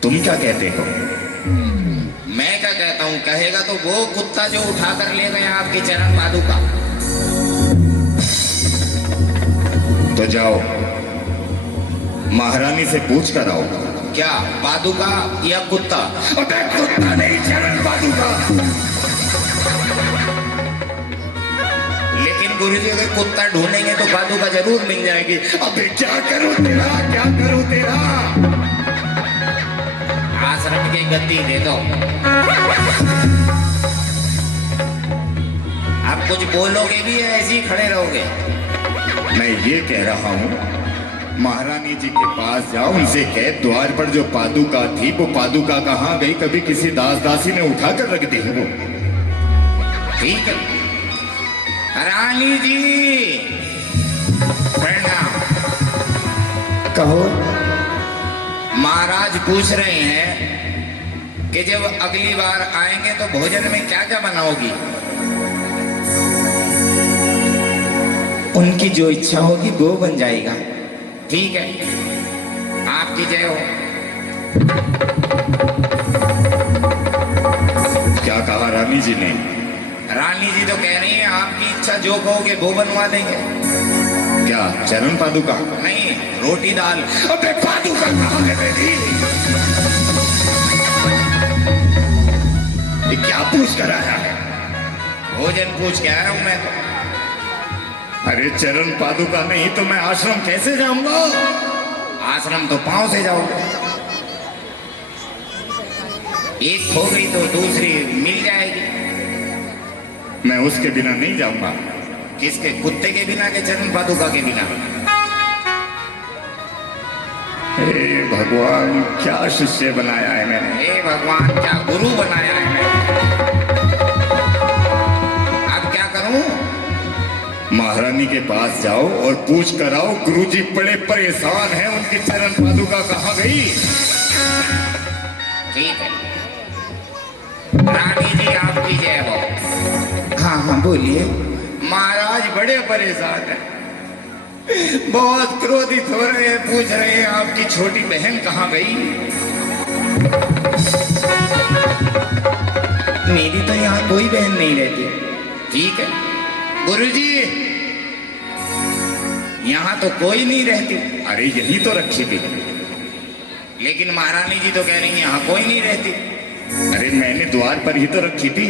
तुम क्या कहते हो? मैं क्या कहता हूँ, कहेगा तो वो कुत्ता जो उठाकर ले गया आपकी चरण पादुका। तो जाओ महारानी से पूछ कर आओ। क्या पादुका या कुत्ता? अबे कुत्ता नहीं, चरण पादुका। लेकिन गुरुजी अगर कुत्ता ढूंढेंगे तो पादुका जरूर मिल जाएगी। अबे क्या करूं तेरा, क्या करूं तेरा? आश्रम की गद्दी दे दो। आप कुछ बोलोगे भी या ऐसे ही खड़े रहोगे? मैं ये कह रहा हूँ महारानी जी के पास जाओ, उनसे कह द्वार पर जो पादुका थी वो पादुका कहाँ गई, कभी किसी दास दासी ने उठाकर रख दी है वो। ठीक है रानी जी, प्रणाम। कहो। महाराज पूछ रहे हैं कि जब अगली बार आएंगे तो भोजन में क्या क्या बनाओगी? उनकी जो इच्छा होगी वो बन जाएगा। ठीक है, आपकी जय हो। क्या कहा रानी जी ने? रानी जी तो कह रही हैं आपकी इच्छा जो कहोगे वो बनवा देंगे। क्या चरण पादुका? नहीं, रोटी दाल। अबे पादुका कहाँ है मेरी? ये क्या पूछ कर आया है? भोजन पूछ के आया हूं मैं तो। अरे चरण पादुका नहीं तो मैं आश्रम कैसे जाऊंगा? आश्रम तो पांव से जाओगे। एक खो गई तो दूसरी मिल जाएगी। मैं उसके बिना नहीं जाऊंगा। किसके? कुत्ते के बिना के चरण पादुका के बिना? हे भगवान, क्या शिष्य बनाया है मैंने। हे भगवान, क्या गुरु बनाया है मैंने। अब क्या करूं? महारानी के पास जाओ और पूछ कर आओ, गुरुजी बड़े परेशान हैं, उनकी चरण पादुका कहाँ गई। ठीक है रानी जी, आपकी जय हो। हाँ हाँ बोलिए। महाराज बड़े परेशान हैं, बहुत क्रोधित हो रहे हैं, पूछ रहे हैं आपकी छोटी बहन कहाँ गई। मेरी तो यहाँ कोई बहन नहीं रहती। ठीक है गुरुजी, यहाँ तो कोई नहीं रहती। अरे यही तो रखी थी। लेकिन महारानी जी तो कह रही हैं यहाँ कोई नहीं रहती। अरे मैंने द्वार पर ही तो रखी थी।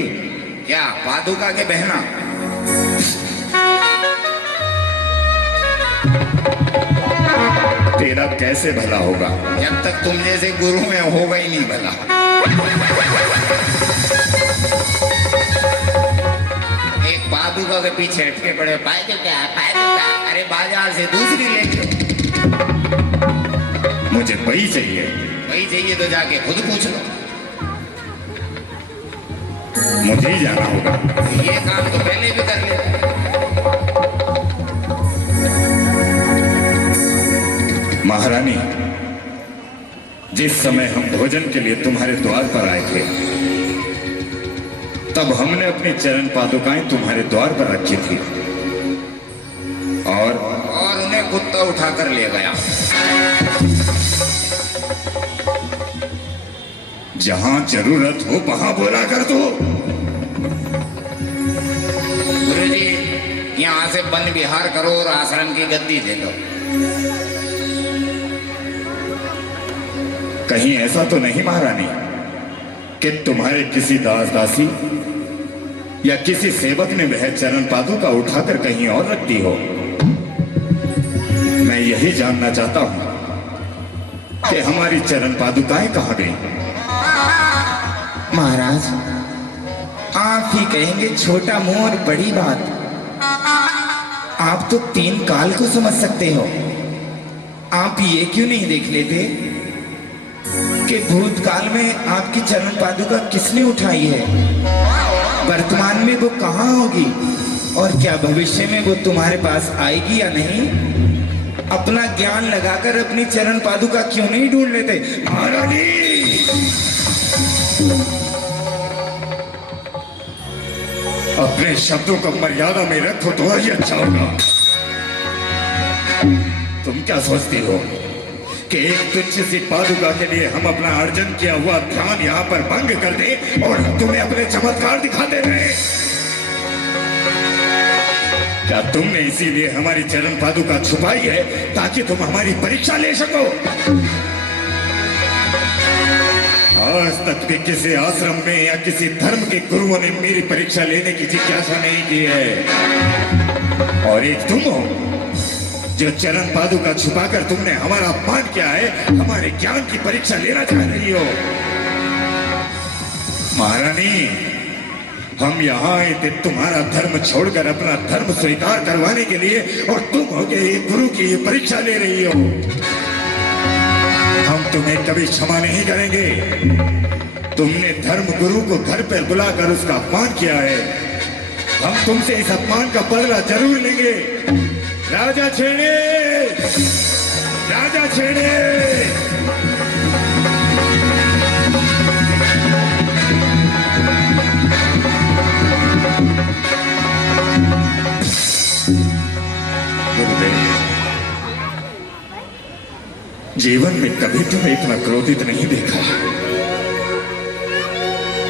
क्या पादुका के बहना? तेरा कैसे भला होगा? जब तक तुम जैसे गुरु में होगा ही नहीं भला। एक पादुका के पीछे हटके पड़े, पादुका पादुका, अरे बाजार से दूसरी लेके। मुझे वही चाहिए। वही चाहिए तो जाके खुद पूछ लो। मुझे ही जाना होगा। ये काम तो पहले भी कर लेते। महारानी, जिस समय हम भोजन के लिए तुम्हारे द्वार पर आए थे तब हमने अपनी चरण पादुकाएं तुम्हारे द्वार पर रखी थी और उन्हें कुत्ता उठाकर ले गया। जहां जरूरत हो वहां बोला कर दो। गुरुजी, यहाँ से वन विहार करो और आश्रम की गद्दी दे दो। कहीं ऐसा तो नहीं महारानी कि तुम्हारे किसी दास दासी या किसी सेवक ने वह चरण पादुका उठाकर कहीं और रख दी हो? मैं यही जानना चाहता हूं कि हमारी चरण पादुकाएं कहां गई। महाराज, आप ही कहेंगे छोटा मुंह और बड़ी बात। आप तो 3 काल को समझ सकते हो। आप ये क्यों नहीं देख लेते कि भूतकाल में आपकी चरण पादुका किसने उठाई है, वर्तमान में वो कहाँ होगी और क्या भविष्य में वो तुम्हारे पास आएगी या नहीं। अपना ज्ञान लगाकर अपनी चरण पादुका क्यों नहीं ढूंढ लेते। महारानी, अपने शब्दों को मर्यादा में रखो तो ही अच्छा होगा। तुम क्या सोचती हो कि एक तुच्छ सी पादुका के लिए हम अपना अर्जन किया हुआ ध्यान यहाँ पर भंग कर दें और तुम्हें अपने चमत्कार दिखाते रहे? क्या तुमने इसीलिए हमारी चरण पादुका छुपाई है ताकि तुम हमारी परीक्षा ले सको? आज तक भी किसी आश्रम में या किसी धर्म के गुरुओं ने मेरी परीक्षा लेने की जिज्ञासा नहीं की है। और एक तुम हो जो चरण पादुका छुपाकर तुमने हमारा अपमान किया है, हमारे ज्ञान की परीक्षा लेना चाह रही हो। महारानी, हम यहाँ आए थे तुम्हारा धर्म छोड़कर अपना धर्म स्वीकार करवाने के लिए, और तुम हो गए गुरु की परीक्षा ले रही हो। हम तुम्हें कभी क्षमा नहीं करेंगे। तुमने धर्म गुरु को घर पर बुलाकर उसका अपमान किया है। हम तुमसे इस अपमान का बदला जरूर लेंगे। राजा छेड़े, राजा छेड़े। जीवन में कभी तुम्हें इतना क्रोधित नहीं देखा।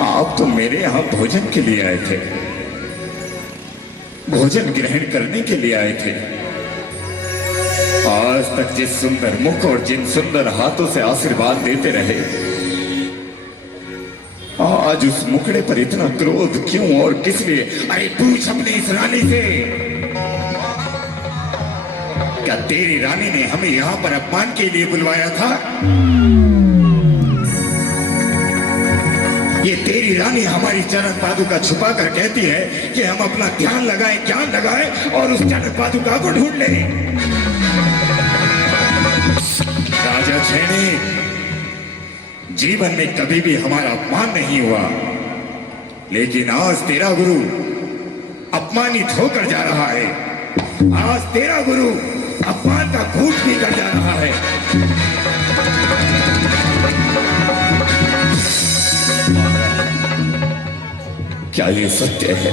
आप तो मेरे यहां भोजन के लिए आए थे, भोजन ग्रहण करने के लिए आए थे। आज तक जिस सुंदर मुख और जिन सुंदर हाथों से आशीर्वाद देते रहे, आज उस मुखड़े पर इतना क्रोध क्यों और किस लिए? अरे पूछ अपनी इस रानी से, क्या तेरी रानी ने हमें यहाँ पर अपमान के लिए बुलवाया था? ये तेरी रानी हमारी चरण पादुका छुपा कर कहती है कि हम अपना ध्यान लगाएं, ज्ञान लगाएं और उस चरण पादुका को ढूंढ लें। राजा छेड़े, जीवन में कभी भी हमारा अपमान नहीं हुआ, लेकिन आज तेरा गुरु अपमानित होकर जा रहा है। आज तेरा गुरु अपमान का घूंट पीकर जा रहा है। क्या ये सत्य है?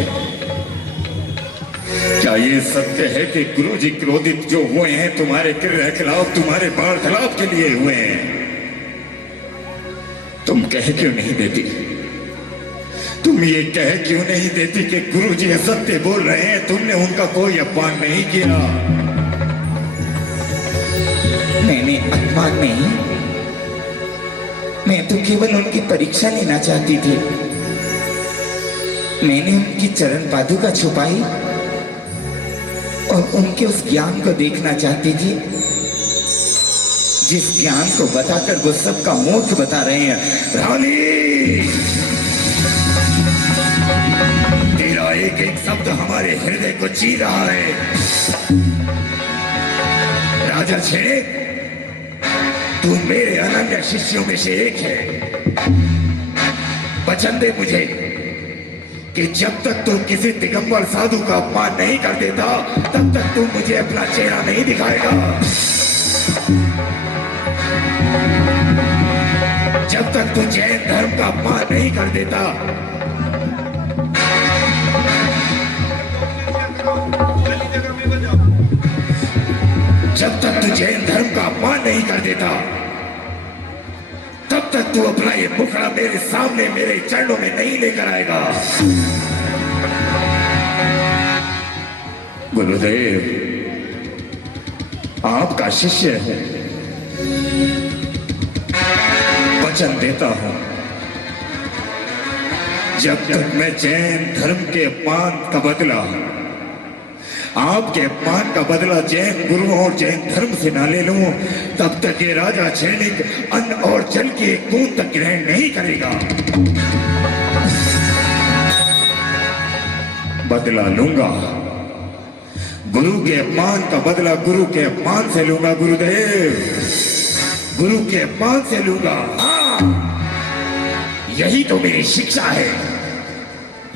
क्या ये सत्य है कि गुरुजी क्रोधित जो हुए हैं तुम्हारे किरण खिलाफ, तुम्हारे बाण खिलाफ के लिए हुए हैं? तुम कह क्यों नहीं देती? तुम ये कह क्यों नहीं देती कि गुरुजी सत्य बोल रहे हैं, तुमने उनका कोई अपमान नहीं किया? मैंने अपमान नहीं, मैं तो केवल उनकी परीक्षा लेना चाहती थी। मैंने उनकी चरण पादुका छुपाई और उनके उस ज्ञान को देखना चाहती थी जिस ज्ञान को बताकर वो सबका मूर्ख बता रहे हैं। रानी, तेरा एक एक शब्द हमारे हृदय को ची रहा है। राजा छेड़े, तू मेरे अनन्य शिष्यों में से एक है। वचन दे मुझे कि जब तक तू किसी दिगंबर साधु का अपमान नहीं कर देता, तब तक तू मुझे अपना चेहरा नहीं दिखाएगा। जब तक तू जैन धर्म का अपमान नहीं कर देता, जब तक तू जैन धर्म का अपमान नहीं कर देता, तब तक तू अपना ये मुखड़ा मेरे सामने मेरे चरणों में नहीं लेकर आएगा। गुरुदेव, आपका शिष्य है, वचन देता हूं, जब तक मैं जैन धर्म के अपमान का बदला, आपके अपमान का बदला जैन गुरुओं और जैन धर्म से ना ले लूं, तब तक ये राजा छेड़िक अन्न और जल की एक बूंद तक ग्रहण नहीं करेगा। बदला लूंगा, गुरु के अपमान का बदला गुरु के अपमान से लूंगा। गुरुदेव, गुरु के अपमान से लूंगा। हाँ, यही तो मेरी शिक्षा है।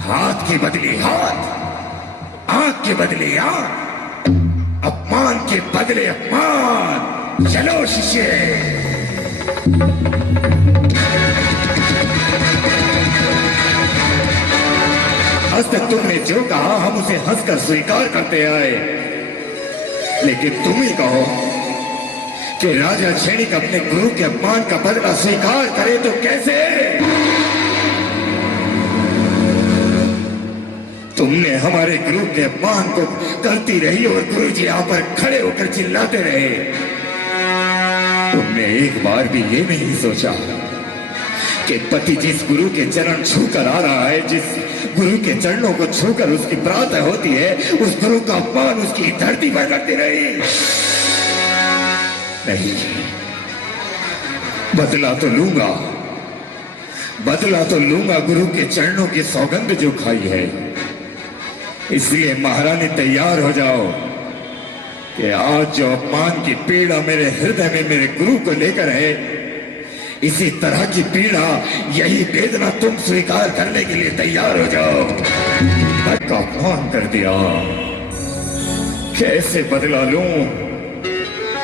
हाथ के बदले हाथ, आंख के बदले आंख, अपमान के बदले अपमान। चलो शिष्य। आज तक तुमने जो कहा हम उसे हंसकर स्वीकार करते आए, लेकिन तुम ही कहो कि राजा क्षणिक अपने गुरु के अपमान का बदला स्वीकार करे तो कैसे? तुमने हमारे गुरु के अपमान को करती रही और गुरु जी यहाँ पर खड़े होकर चिल्लाते रहे। तुमने एक बार भी ये नहीं सोचा कि पति जिस गुरु के चरण छूकर आ रहा है, जिस गुरु के चरणों को छूकर उसकी प्रार्थना होती है, उस गुरु का अपमान उसकी धरती पर करती रही। नहीं, बदला तो लूंगा, बदला तो लूंगा गुरु के चरणों की सौगंध जो खाई है। इसलिए महारानी तैयार हो जाओ कि आज जो अपमान की पीड़ा मेरे हृदय में मेरे गुरु को लेकर है, इसी तरह की पीड़ा, यही वेदना तुम स्वीकार करने के लिए तैयार हो जाओ। का अपमान कर दिया, कैसे बदला लूं?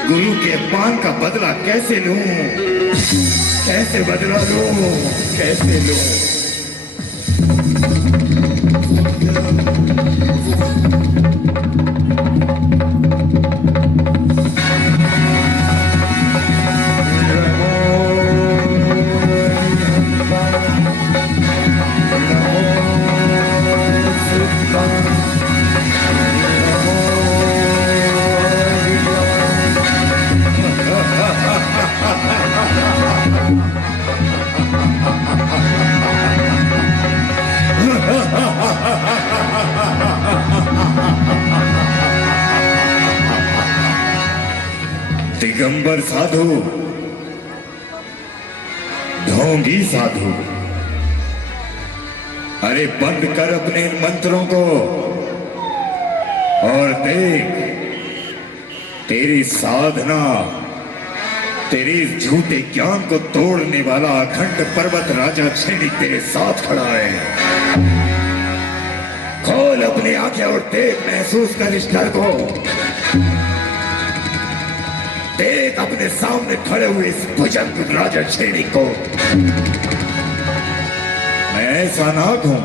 गुरु के अपमान का बदला कैसे लूं? कैसे बदला लूं? कैसे लूं? दिगंबर साधु, ढोंगी साधु, अरे बंद कर अपने इन मंत्रों को और देख, तेरी साधना, तेरी झूठे ज्ञान को तोड़ने वाला अखंड पर्वत राजा क्षणिक तेरे साथ खड़ा है। खोल अपनी आंखें और देख, महसूस कर इस डर को। देख अपने सामने खड़े हुए इस भुजंग राजा क्षणिक को। मैं ऐसा नाग हूं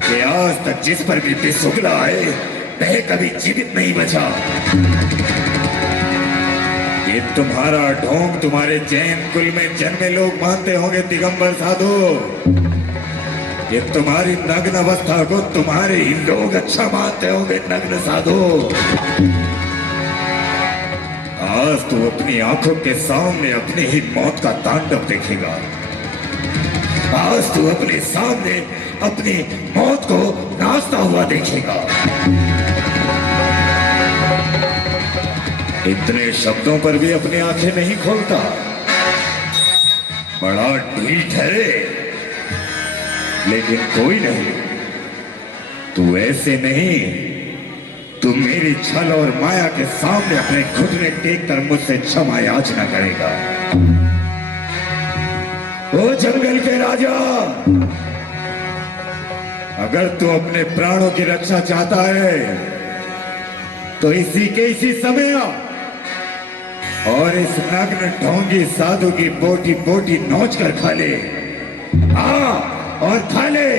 कि आज तक जिस पर भी विष उगला है वह कभी जीवित नहीं बचा। ये तुम्हारा ढोंग तुम्हारे जैन कुल में जन्मे लोग मानते होंगे दिगंबर साधु। ये तुम्हारी नग्न अवस्था को तुम्हारे ही लोग अच्छा मानते होंगे नग्न साधु। आज तू अपनी आंखों के सामने अपनी ही मौत का तांडव देखेगा। आज तू अपने सामने अपनी मौत को नाचता हुआ देखेगा। इतने शब्दों पर भी अपनी आंखें नहीं खोलता, बड़ा ढीठ है। लेकिन कोई नहीं, तू ऐसे नहीं, तू मेरी छल और माया के सामने अपने घुटने टेक कर मुझसे क्षमा याचना करेगा। ओ जंगल के राजा, अगर तू अपने प्राणों की रक्षा चाहता है तो इसी के इसी समय आ और इस नग्न ढोंगी साधु की बोटी बोटी नोच कर खा ले। आ और खा ले।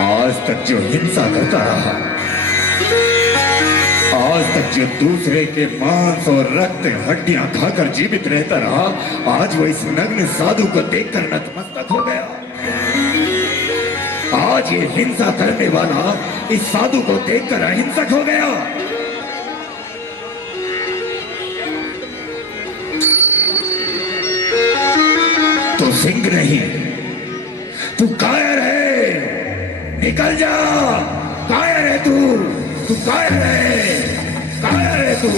आज तक जो हिंसा करता रहा, आज तक जो दूसरे के मांस और रक्त हड्डियां खाकर जीवित रहता रहा, आज वो इस नग्न साधु को देखकर नतमस्तक हो गया। आज ये हिंसा करने वाला इस साधु को देखकर अहिंसक हो गया। तू सिंह नहीं, तू कायर है। निकल जा, कायर है तू। तू कायर है तू।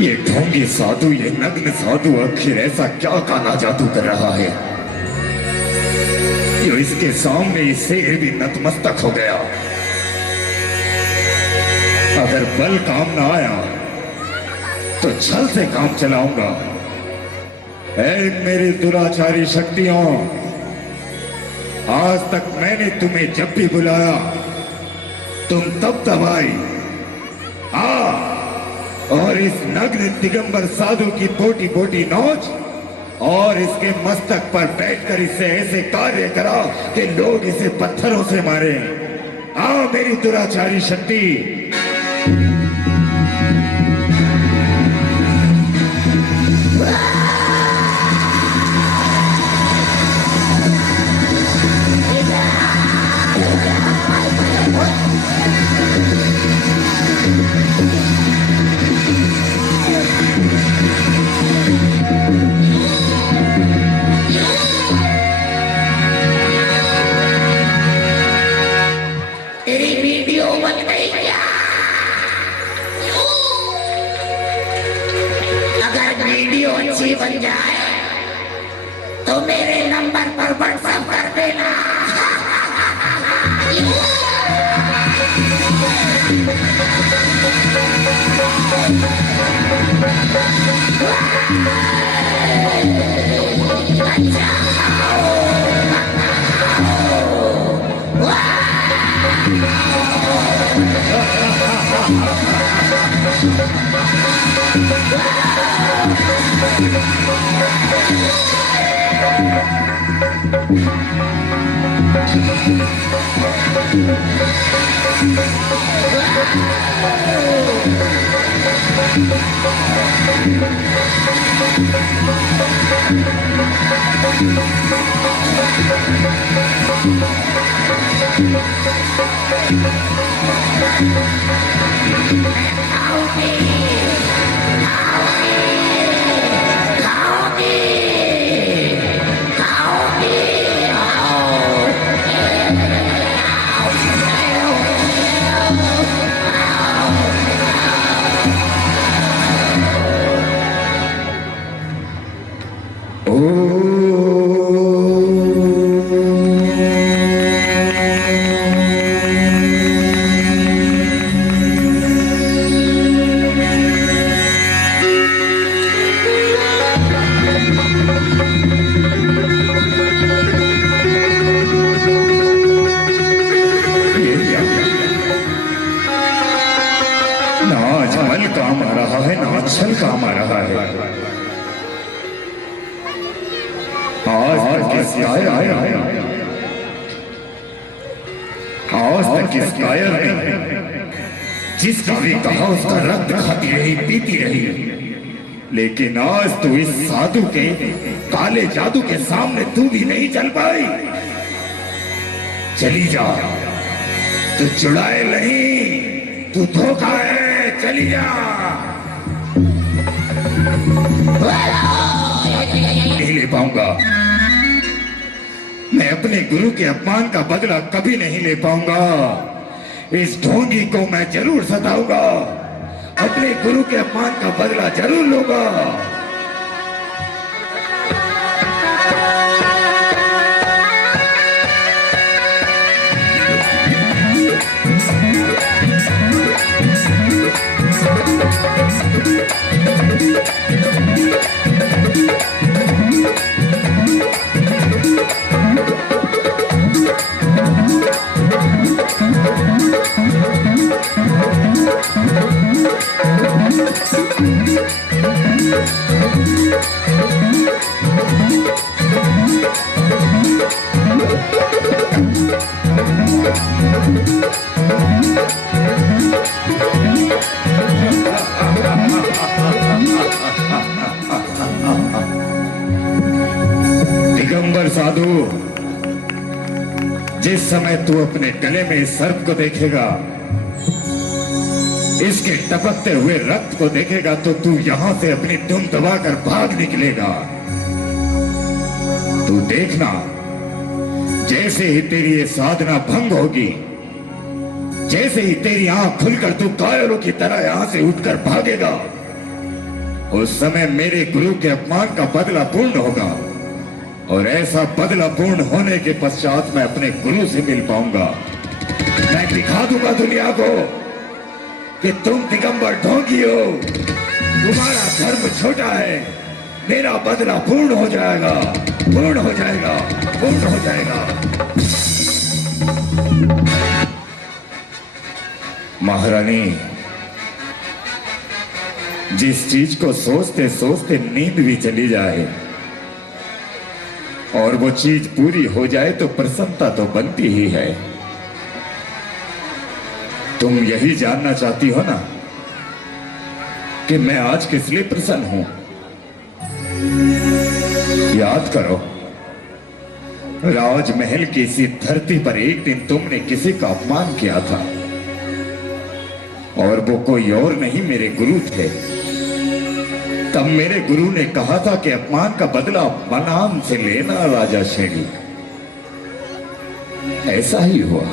ये ढोंगी साधु, ये नग्न साधु आखिर ऐसा क्या काला जादू कर रहा है जो इसके सामने इससे भी नतमस्तक हो गया। अगर बल काम ना आया तो छल से काम चलाऊंगा। ऐ मेरी दुराचारी शक्तियों, आज तक मैंने तुम्हें जब भी बुलाया तुम तब आई। और इस नग्न दिगंबर साधु की बोटी बोटी नोच और इसके मस्तक पर बैठकर इससे ऐसे कार्य करा कि लोग इसे पत्थरों से मारे। मेरी दुराचारी शक्ति। बन जाए तो मेरे नंबर पर व्हाट्सएप कर देना। आज तक इस कायर ने जिसका भी कहा उसका रक्त खाती रही, पीती रही, लेकिन आज तू इस साधु के काले जादू के सामने तू भी नहीं चल पाई। चली जा, तू चुड़ैल नहीं, तू धोखा है, चली जा। नहीं ले पाऊंगा, मैं अपने गुरु के अपमान का बदला कभी नहीं ले पाऊंगा। इस ढोंगी को मैं जरूर सताऊंगा, अपने गुरु के अपमान का बदला जरूर लूंगा। दिगंबर साधु, जिस समय तू अपने गले में इस सर्प को देखेगा, इसके टपकते हुए रक्त को देखेगा, तो तू यहां से अपनी धुन दबाकर भाग निकलेगा। तू देखना, जैसे ही तेरी ये साधना भंग होगी, जैसे ही तेरी आंख खुलकर तू कायरों की तरह यहां से उठकर भागेगा, उस समय मेरे गुरु के अपमान का बदला पूर्ण होगा। और ऐसा बदला पूर्ण होने के पश्चात मैं अपने गुरु से मिल पाऊंगा। मैं दिखा दूंगा दुनिया को कि तुम दिगंबर ढोंगी हो, तुम्हारा धर्म छोटा है। मेरा बदला पूर्ण हो जाएगा, पूर्ण हो जाएगा, पूर्ण हो जाएगा। महारानी, जिस चीज को सोचते सोचते नींद भी चली जाए और वो चीज पूरी हो जाए तो प्रसन्नता तो बनती ही है। तुम यही जानना चाहती हो ना कि मैं आज किस लिए प्रसन्न हूं? याद करो, राजमहल की इसी धरती पर एक दिन तुमने किसी का अपमान किया था और वो कोई और नहीं, मेरे गुरु थे। तब मेरे गुरु ने कहा था कि अपमान का बदला बनाम से लेना राजा श्रेणी। ऐसा ही हुआ।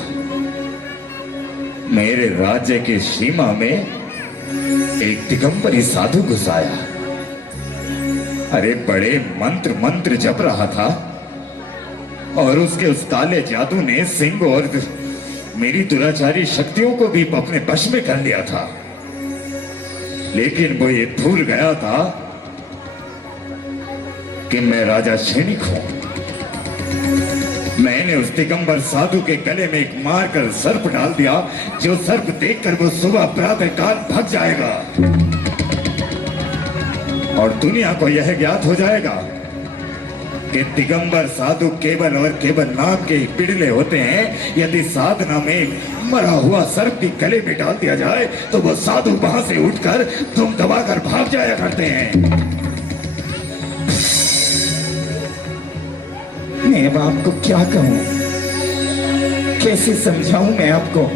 मेरे राज्य की सीमा में एक दिगंबरी साधु घुस आया। अरे बड़े मंत्र जप रहा था और उसके उस काले जादू ने सिंह और मेरी दुराचारी शक्तियों को भी अपने वश में कर लिया था। लेकिन वो ये भूल गया था कि मैं राजा सैनिक हूं। मैंने उस दिगंबर साधु के गले में एक मार कर सर्प डाल दिया, जो सर्प देखकर वो सुबह प्रातः काल भाग जाएगा और दुनिया को यह ज्ञात हो जाएगा कि दिगंबर साधु केवल और केवल नाम के ही पिड़ले होते हैं। यदि साधना में मरा हुआ सर्प की गले में डाल दिया जाए तो वो साधु वहां से उठकर तुम दबाकर भाग जाया करते हैं। मैं अब आपको क्या कहूं, कैसे समझाऊं मैं आपको?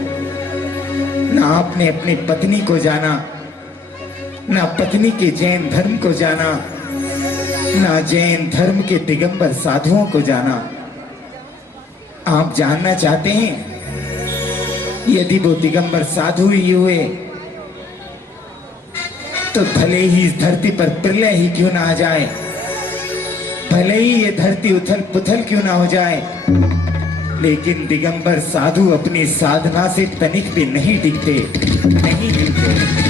ना आपने अपनी पत्नी को जाना, ना पत्नी के जैन धर्म को जाना, ना जैन धर्म के दिगंबर साधुओं को जाना। आप जानना चाहते हैं, यदि वो दिगंबर साधु ही हुए तो भले ही इस धरती पर प्रलय ही क्यों ना आ जाए, भले ही ये धरती उथल पुथल क्यों ना हो जाए, लेकिन दिगंबर साधु अपनी साधना से तनिक भी नहीं टिकते, नहीं टिकते।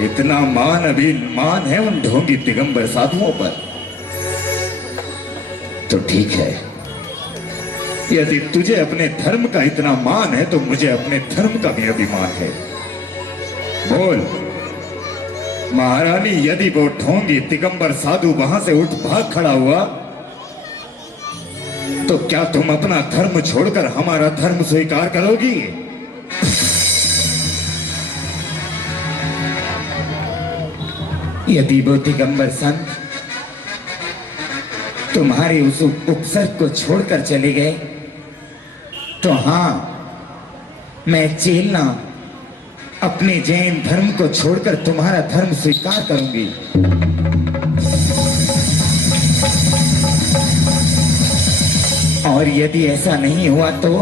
इतना मान अभिमान है उन ढोंगी दिगंबर साधुओं पर, तो ठीक है। यदि तुझे अपने धर्म का इतना मान है तो मुझे अपने धर्म का भी अभिमान है। बोल महारानी, यदि वो ढोंगी दिगंबर साधु वहां से उठ भाग खड़ा हुआ तो क्या तुम अपना धर्म छोड़कर हमारा धर्म स्वीकार करोगी? यदि वो दिगंबर संत तुम्हारे उस उपसर्ग को छोड़कर चले गए तो हां, मैं चेलना अपने जैन धर्म को छोड़कर तुम्हारा धर्म स्वीकार करूंगी। और यदि ऐसा नहीं हुआ तो,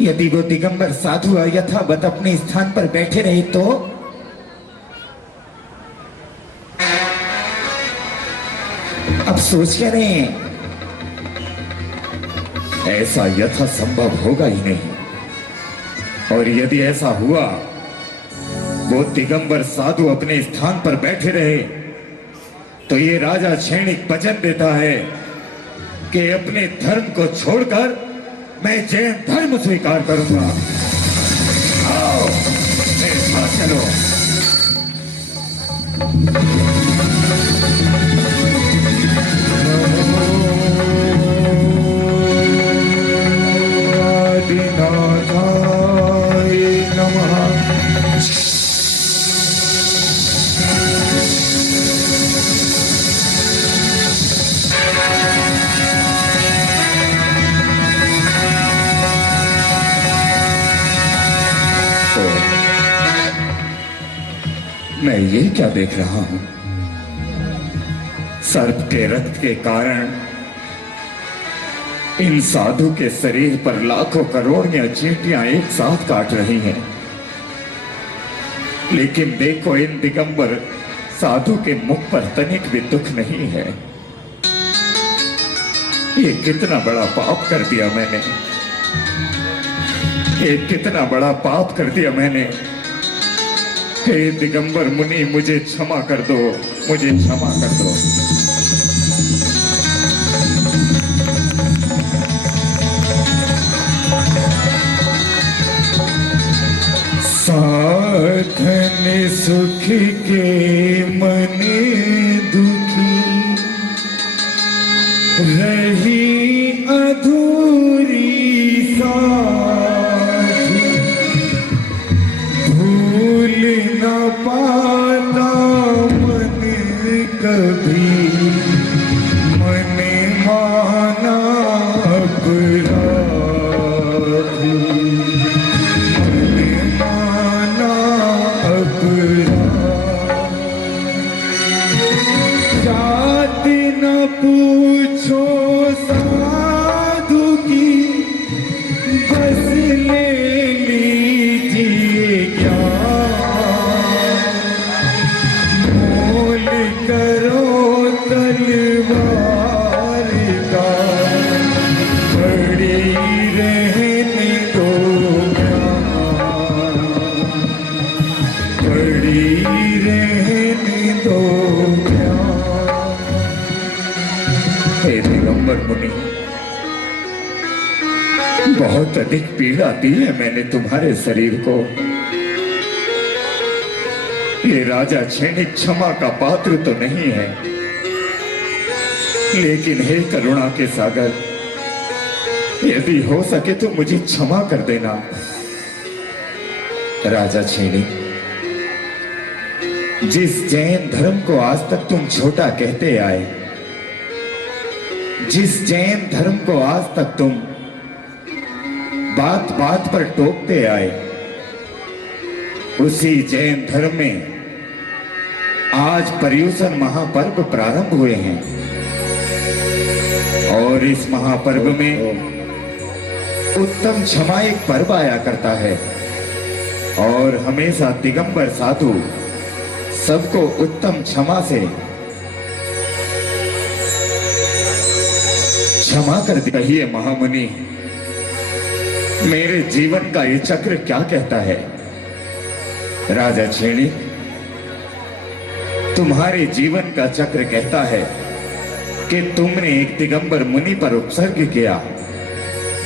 यदि वो दिगंबर साधु यथावत अपने स्थान पर बैठे रहे तो अब सोच क्या रहे हैं? ऐसा यथा संभव होगा ही नहीं। और यदि ऐसा हुआ, वो दिगंबर साधु अपने स्थान पर बैठे रहे, तो ये राजा सैनिक वचन देता है कि अपने धर्म को छोड़कर मैं जैन धर्म स्वीकार करूंगा। आओ मेरे साथ चलो। मैं ये क्या देख रहा हूं? सर्प के रक्त के कारण इन साधु के शरीर पर लाखों करोड़ या चींटियां एक साथ काट रही हैं। लेकिन देखो, इन दिगंबर साधु के मुख पर तनिक भी दुख नहीं है। ये कितना बड़ा पाप कर दिया मैंने, ये कितना बड़ा पाप कर दिया मैंने। हे दिगंबर मुनि, मुझे क्षमा कर दो, मुझे क्षमा कर दो। साधन सुख के मन दुखी रही अधूरी साथ, भूल न पाता मन कभी, मन माना अपराध, मन माना अपराध। जात न पूछो साधु की, बस ले लीजिए ज्ञान, मोल करो तलवार का, पड़ी रहने दो ज्ञान, पड़ी रहने दो ज्ञान। हे दिगंबर मुनि, बहुत अधिक पीड़ा दी है मैंने तुम्हारे शरीर को। ये राजा क्षणिक क्षमा का पात्र तो नहीं है, लेकिन हे करुणा के सागर, यदि हो सके तो मुझे क्षमा कर देना। राजा क्षणिक, जिस जैन धर्म को आज तक तुम छोटा कहते आए, जिस जैन धर्म को आज तक तुम बात बात पर टोकते आए, उसी जैन धर्म में आज पर्युषण महापर्व प्रारंभ हुए हैं। और इस महापर्व में उत्तम क्षमा एक पर्व आया करता है, और हमेशा दिगंबर साधु सबको उत्तम क्षमा से क्षमा कर दी। कहिए महामुनि, मेरे जीवन का ये चक्र क्या कहता है? राजा क्षणिक, तुम्हारे जीवन का चक्र कहता है कि तुमने एक दिगंबर मुनि पर उपसर्ग किया,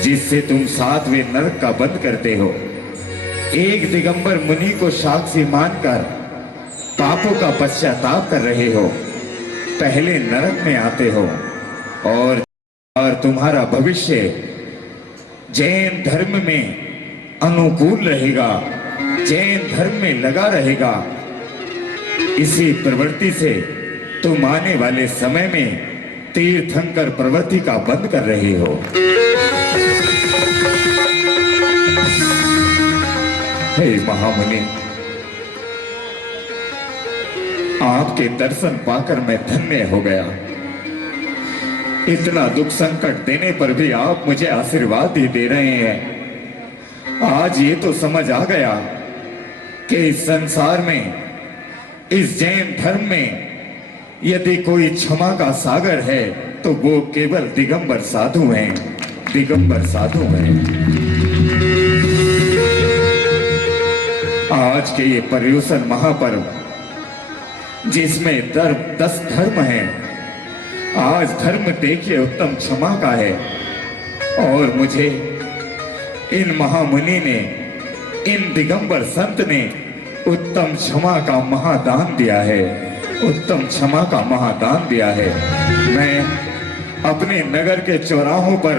जिससे तुम 7वें नरक का वध करते हो। एक दिगंबर मुनि को साक्षी मानकर पापों का पश्चाताप कर रहे हो, पहले नरक में आते हो, और तुम्हारा भविष्य जैन धर्म में अनुकूल रहेगा, जैन धर्म में लगा रहेगा। इसी प्रवृत्ति से तुम आने वाले समय में तीर्थंकर प्रवृत्ति का बंद कर रहे हो। हे महामुनि, आपके दर्शन पाकर मैं धन्य हो गया। इतना दुख संकट देने पर भी आप मुझे आशीर्वाद ही दे रहे हैं। आज ये तो समझ आ गया कि इस संसार में, इस जैन धर्म में यदि कोई क्षमा का सागर है तो वो केवल दिगंबर साधु हैं, दिगंबर साधु हैं। आज के ये पर्युषण महापर्व, जिसमें 10 धर्म हैं, आज धर्म देखिए उत्तम क्षमा का है। और मुझे इन महामुनि ने, इन दिगंबर संत ने उत्तम क्षमा का महादान दिया है, उत्तम क्षमा का महादान दिया है। मैं अपने नगर के चौराहों पर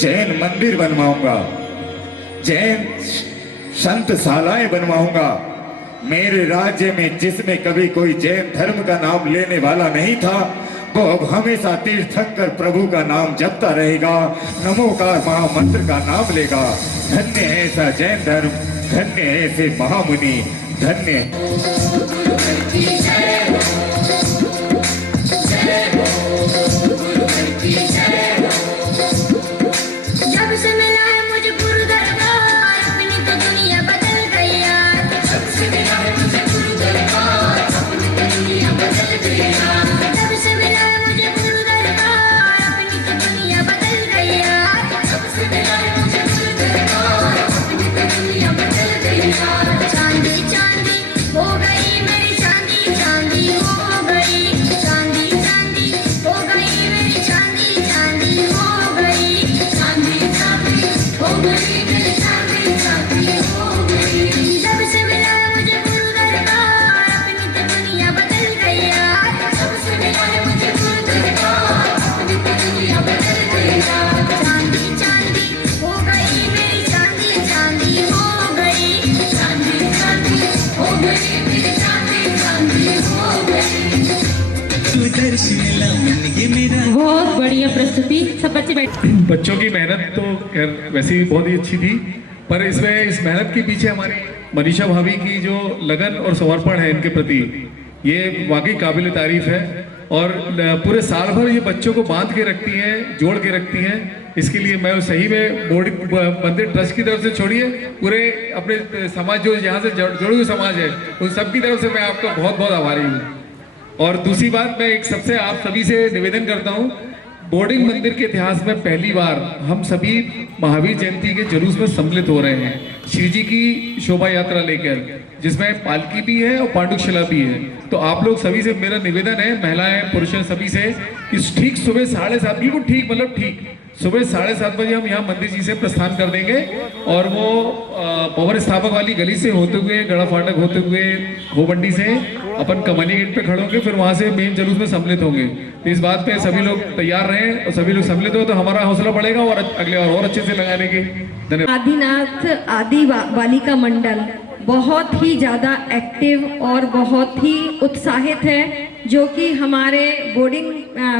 जैन मंदिर बनवाऊंगा, जैन संतशालाएं बनवाऊंगा। मेरे राज्य में जिसमें कभी कोई जैन धर्म का नाम लेने वाला नहीं था, वो अब हमेशा तीर्थंकर प्रभु का नाम जपता रहेगा, नमोकार महामंत्र का नाम लेगा। धन्य है ऐसा जैन धर्म, धन्य है ऐसे महामुनि, धन्य है। जब से मिला है मुझे गुरु दरबार अपनी तो दुनिया बदल गई यार जब से मिला है मुझे गुरु दरबार अपनी तो दुनिया बदल गई यार जब से मिला है मुझे गुरु दरबार अपनी तो दुनिया बदल गई यार जब से मिला है मुझे गुरु दरबार अपनी तो दुनिया बदल गई यार चांदी चांदी हो गई मेरी चांदी चांदी हो गई चांदी चांदी हो गई मेरी चांदी चांदी हो गई चांदी चांदी हो गई मेरी चांदी चांदी हो गई जब से मिला है मुझे गुरु दरबार अपनी तो दुनिया बदल गई यार जब से मिला है मुझे गुरु दरबार अपनी तो दुनिया बदल गई यार चांदी चांदी हो गई मेरी चांदी चांदी हो गई चांदी चांदी हो गई मेरी चांदी चांदी हो गई बहुत बढ़िया प्रस्तुति। सब बच्चे बैठ। बच्चों की मेहनत तो खैर वैसे ही बहुत ही अच्छी थी, पर इसमें इस मेहनत के पीछे हमारी मनीषा भाभी की जो लगन और समर्पण है इनके प्रति, ये वाकई काबिल तारीफ है। और पूरे साल भर ये बच्चों को बांध के रखती हैं, जोड़ के रखती हैं। इसके लिए मैं सही में बोर्डिंग मंदिर ट्रस्ट की तरफ से छोड़िए, पूरे अपने समाज जो यहाँ से जुड़े हुए समाज है उन सब की तरफ से मैं आपका बहुत बहुत आभारी हूँ। और दूसरी बात, मैं एक सबसे आप सभी से निवेदन करता हूँ, बोर्डिंग मंदिर के इतिहास में पहली बार हम सभी महावीर जयंती के जुलूस में सम्मिलित हो रहे हैं, श्री जी की शोभा यात्रा लेकर, जिसमें पालकी भी है और पांडुशिला भी है। तो आप लोग सभी से मेरा निवेदन है, महिलाएं पुरुष सभी से, कि ठीक सुबह 7:30, बिल्कुल ठीक, मतलब ठीक सुबह 7:30 बजे हम यहाँ मंदिर जी से प्रस्थान कर देंगे और वो पवर स्थापक वाली गली से होते हुए, गड़ा फाटक होते हुए, होबंडी से अपन कमानी गेट पे खड़े होंगे, फिर वहां से मेन जुलूस में सम्मिलित होंगे। तो इस बात पे सभी लोग तैयार रहें और सभी लोग सम्मिलित हो तो हमारा हौसला बढ़ेगा और अगले और अच्छे से लगाने की। धन्यवाद। आदिनाथ आदि बालिका मंडल बहुत ही ज़्यादा एक्टिव और बहुत ही उत्साहित है, जो कि हमारे बोर्डिंग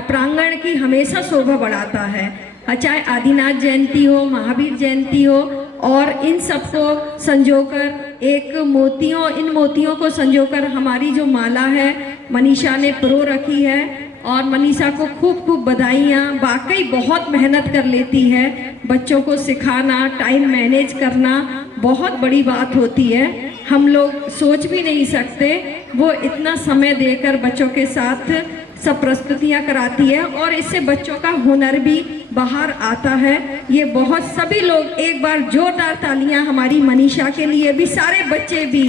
प्रांगण की हमेशा शोभा बढ़ाता है। चाहे आदिनाथ जयंती हो, महावीर जयंती हो, और इन सबको संजोकर एक इन मोतियों को संजोकर हमारी जो माला है मनीषा ने प्रो रखी है। और मनीषा को खूब खूब बधाइयाँ, वाकई बहुत मेहनत कर लेती है। बच्चों को सिखाना, टाइम मैनेज करना बहुत बड़ी बात होती है, हम लोग सोच भी नहीं सकते। वो इतना समय देकर बच्चों के साथ सब प्रस्तुतियां कराती है और इससे बच्चों का हुनर भी बाहर आता है। ये बहुत, सभी लोग एक बार जोरदार तालियां हमारी मनीषा के लिए भी, सारे बच्चे भी,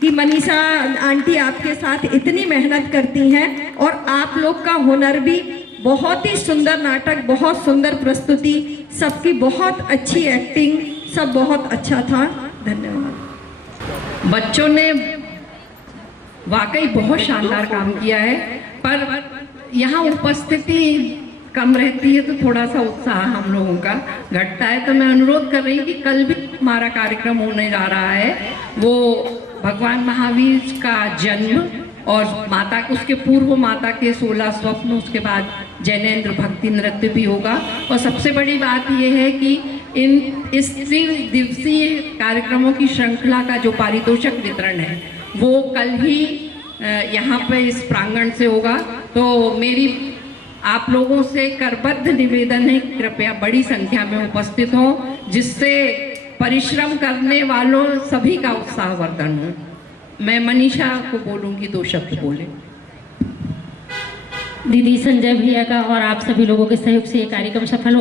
कि मनीषा आंटी आपके साथ इतनी मेहनत करती हैं और आप लोग का हुनर भी। बहुत ही सुंदर नाटक, बहुत सुंदर प्रस्तुति, सबकी बहुत अच्छी एक्टिंग, सब बहुत अच्छा था। धन्यवाद। बच्चों ने वाकई बहुत शानदार काम किया है, पर यहाँ उपस्थिति कम रहती है तो थोड़ा सा उत्साह हम लोगों का घटता है। तो मैं अनुरोध कर रही हूँ कि कल भी हमारा कार्यक्रम होने जा रहा है, वो भगवान महावीर का जन्म और माता, उसके पूर्व माता के 16 स्वप्न, उसके बाद जैनेन्द्र भक्ति नृत्य भी होगा। और सबसे बड़ी बात यह है कि इस 3 दिवसीय कार्यक्रमों की श्रृंखला का जो पारितोषिक वितरण है वो कल ही यहाँ पे इस प्रांगण से होगा। तो मेरी आप लोगों से करबद्ध निवेदन है, कृपया बड़ी संख्या में उपस्थित हों, जिससे परिश्रम करने वालों सभी का उत्साहवर्धन हो। मैं मनीषा को बोलूँगी 2 शब्द बोले। दीदी संजय भैया का और आप सभी लोगों के सहयोग से ये कार्यक्रम सफल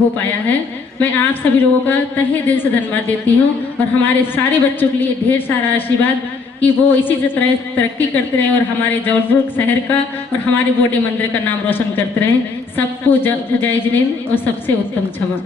हो पाया है। मैं आप सभी लोगों का तहे दिल से धन्यवाद देती हूँ और हमारे सारे बच्चों के लिए ढेर सारा आशीर्वाद कि वो इसी तरह तरक्की करते रहे और हमारे जबलपुर शहर का और हमारे बोर्डिंग मंदिर का नाम रोशन करते रहे। सबको जय जिनेंद्र और सबसे उत्तम क्षमा।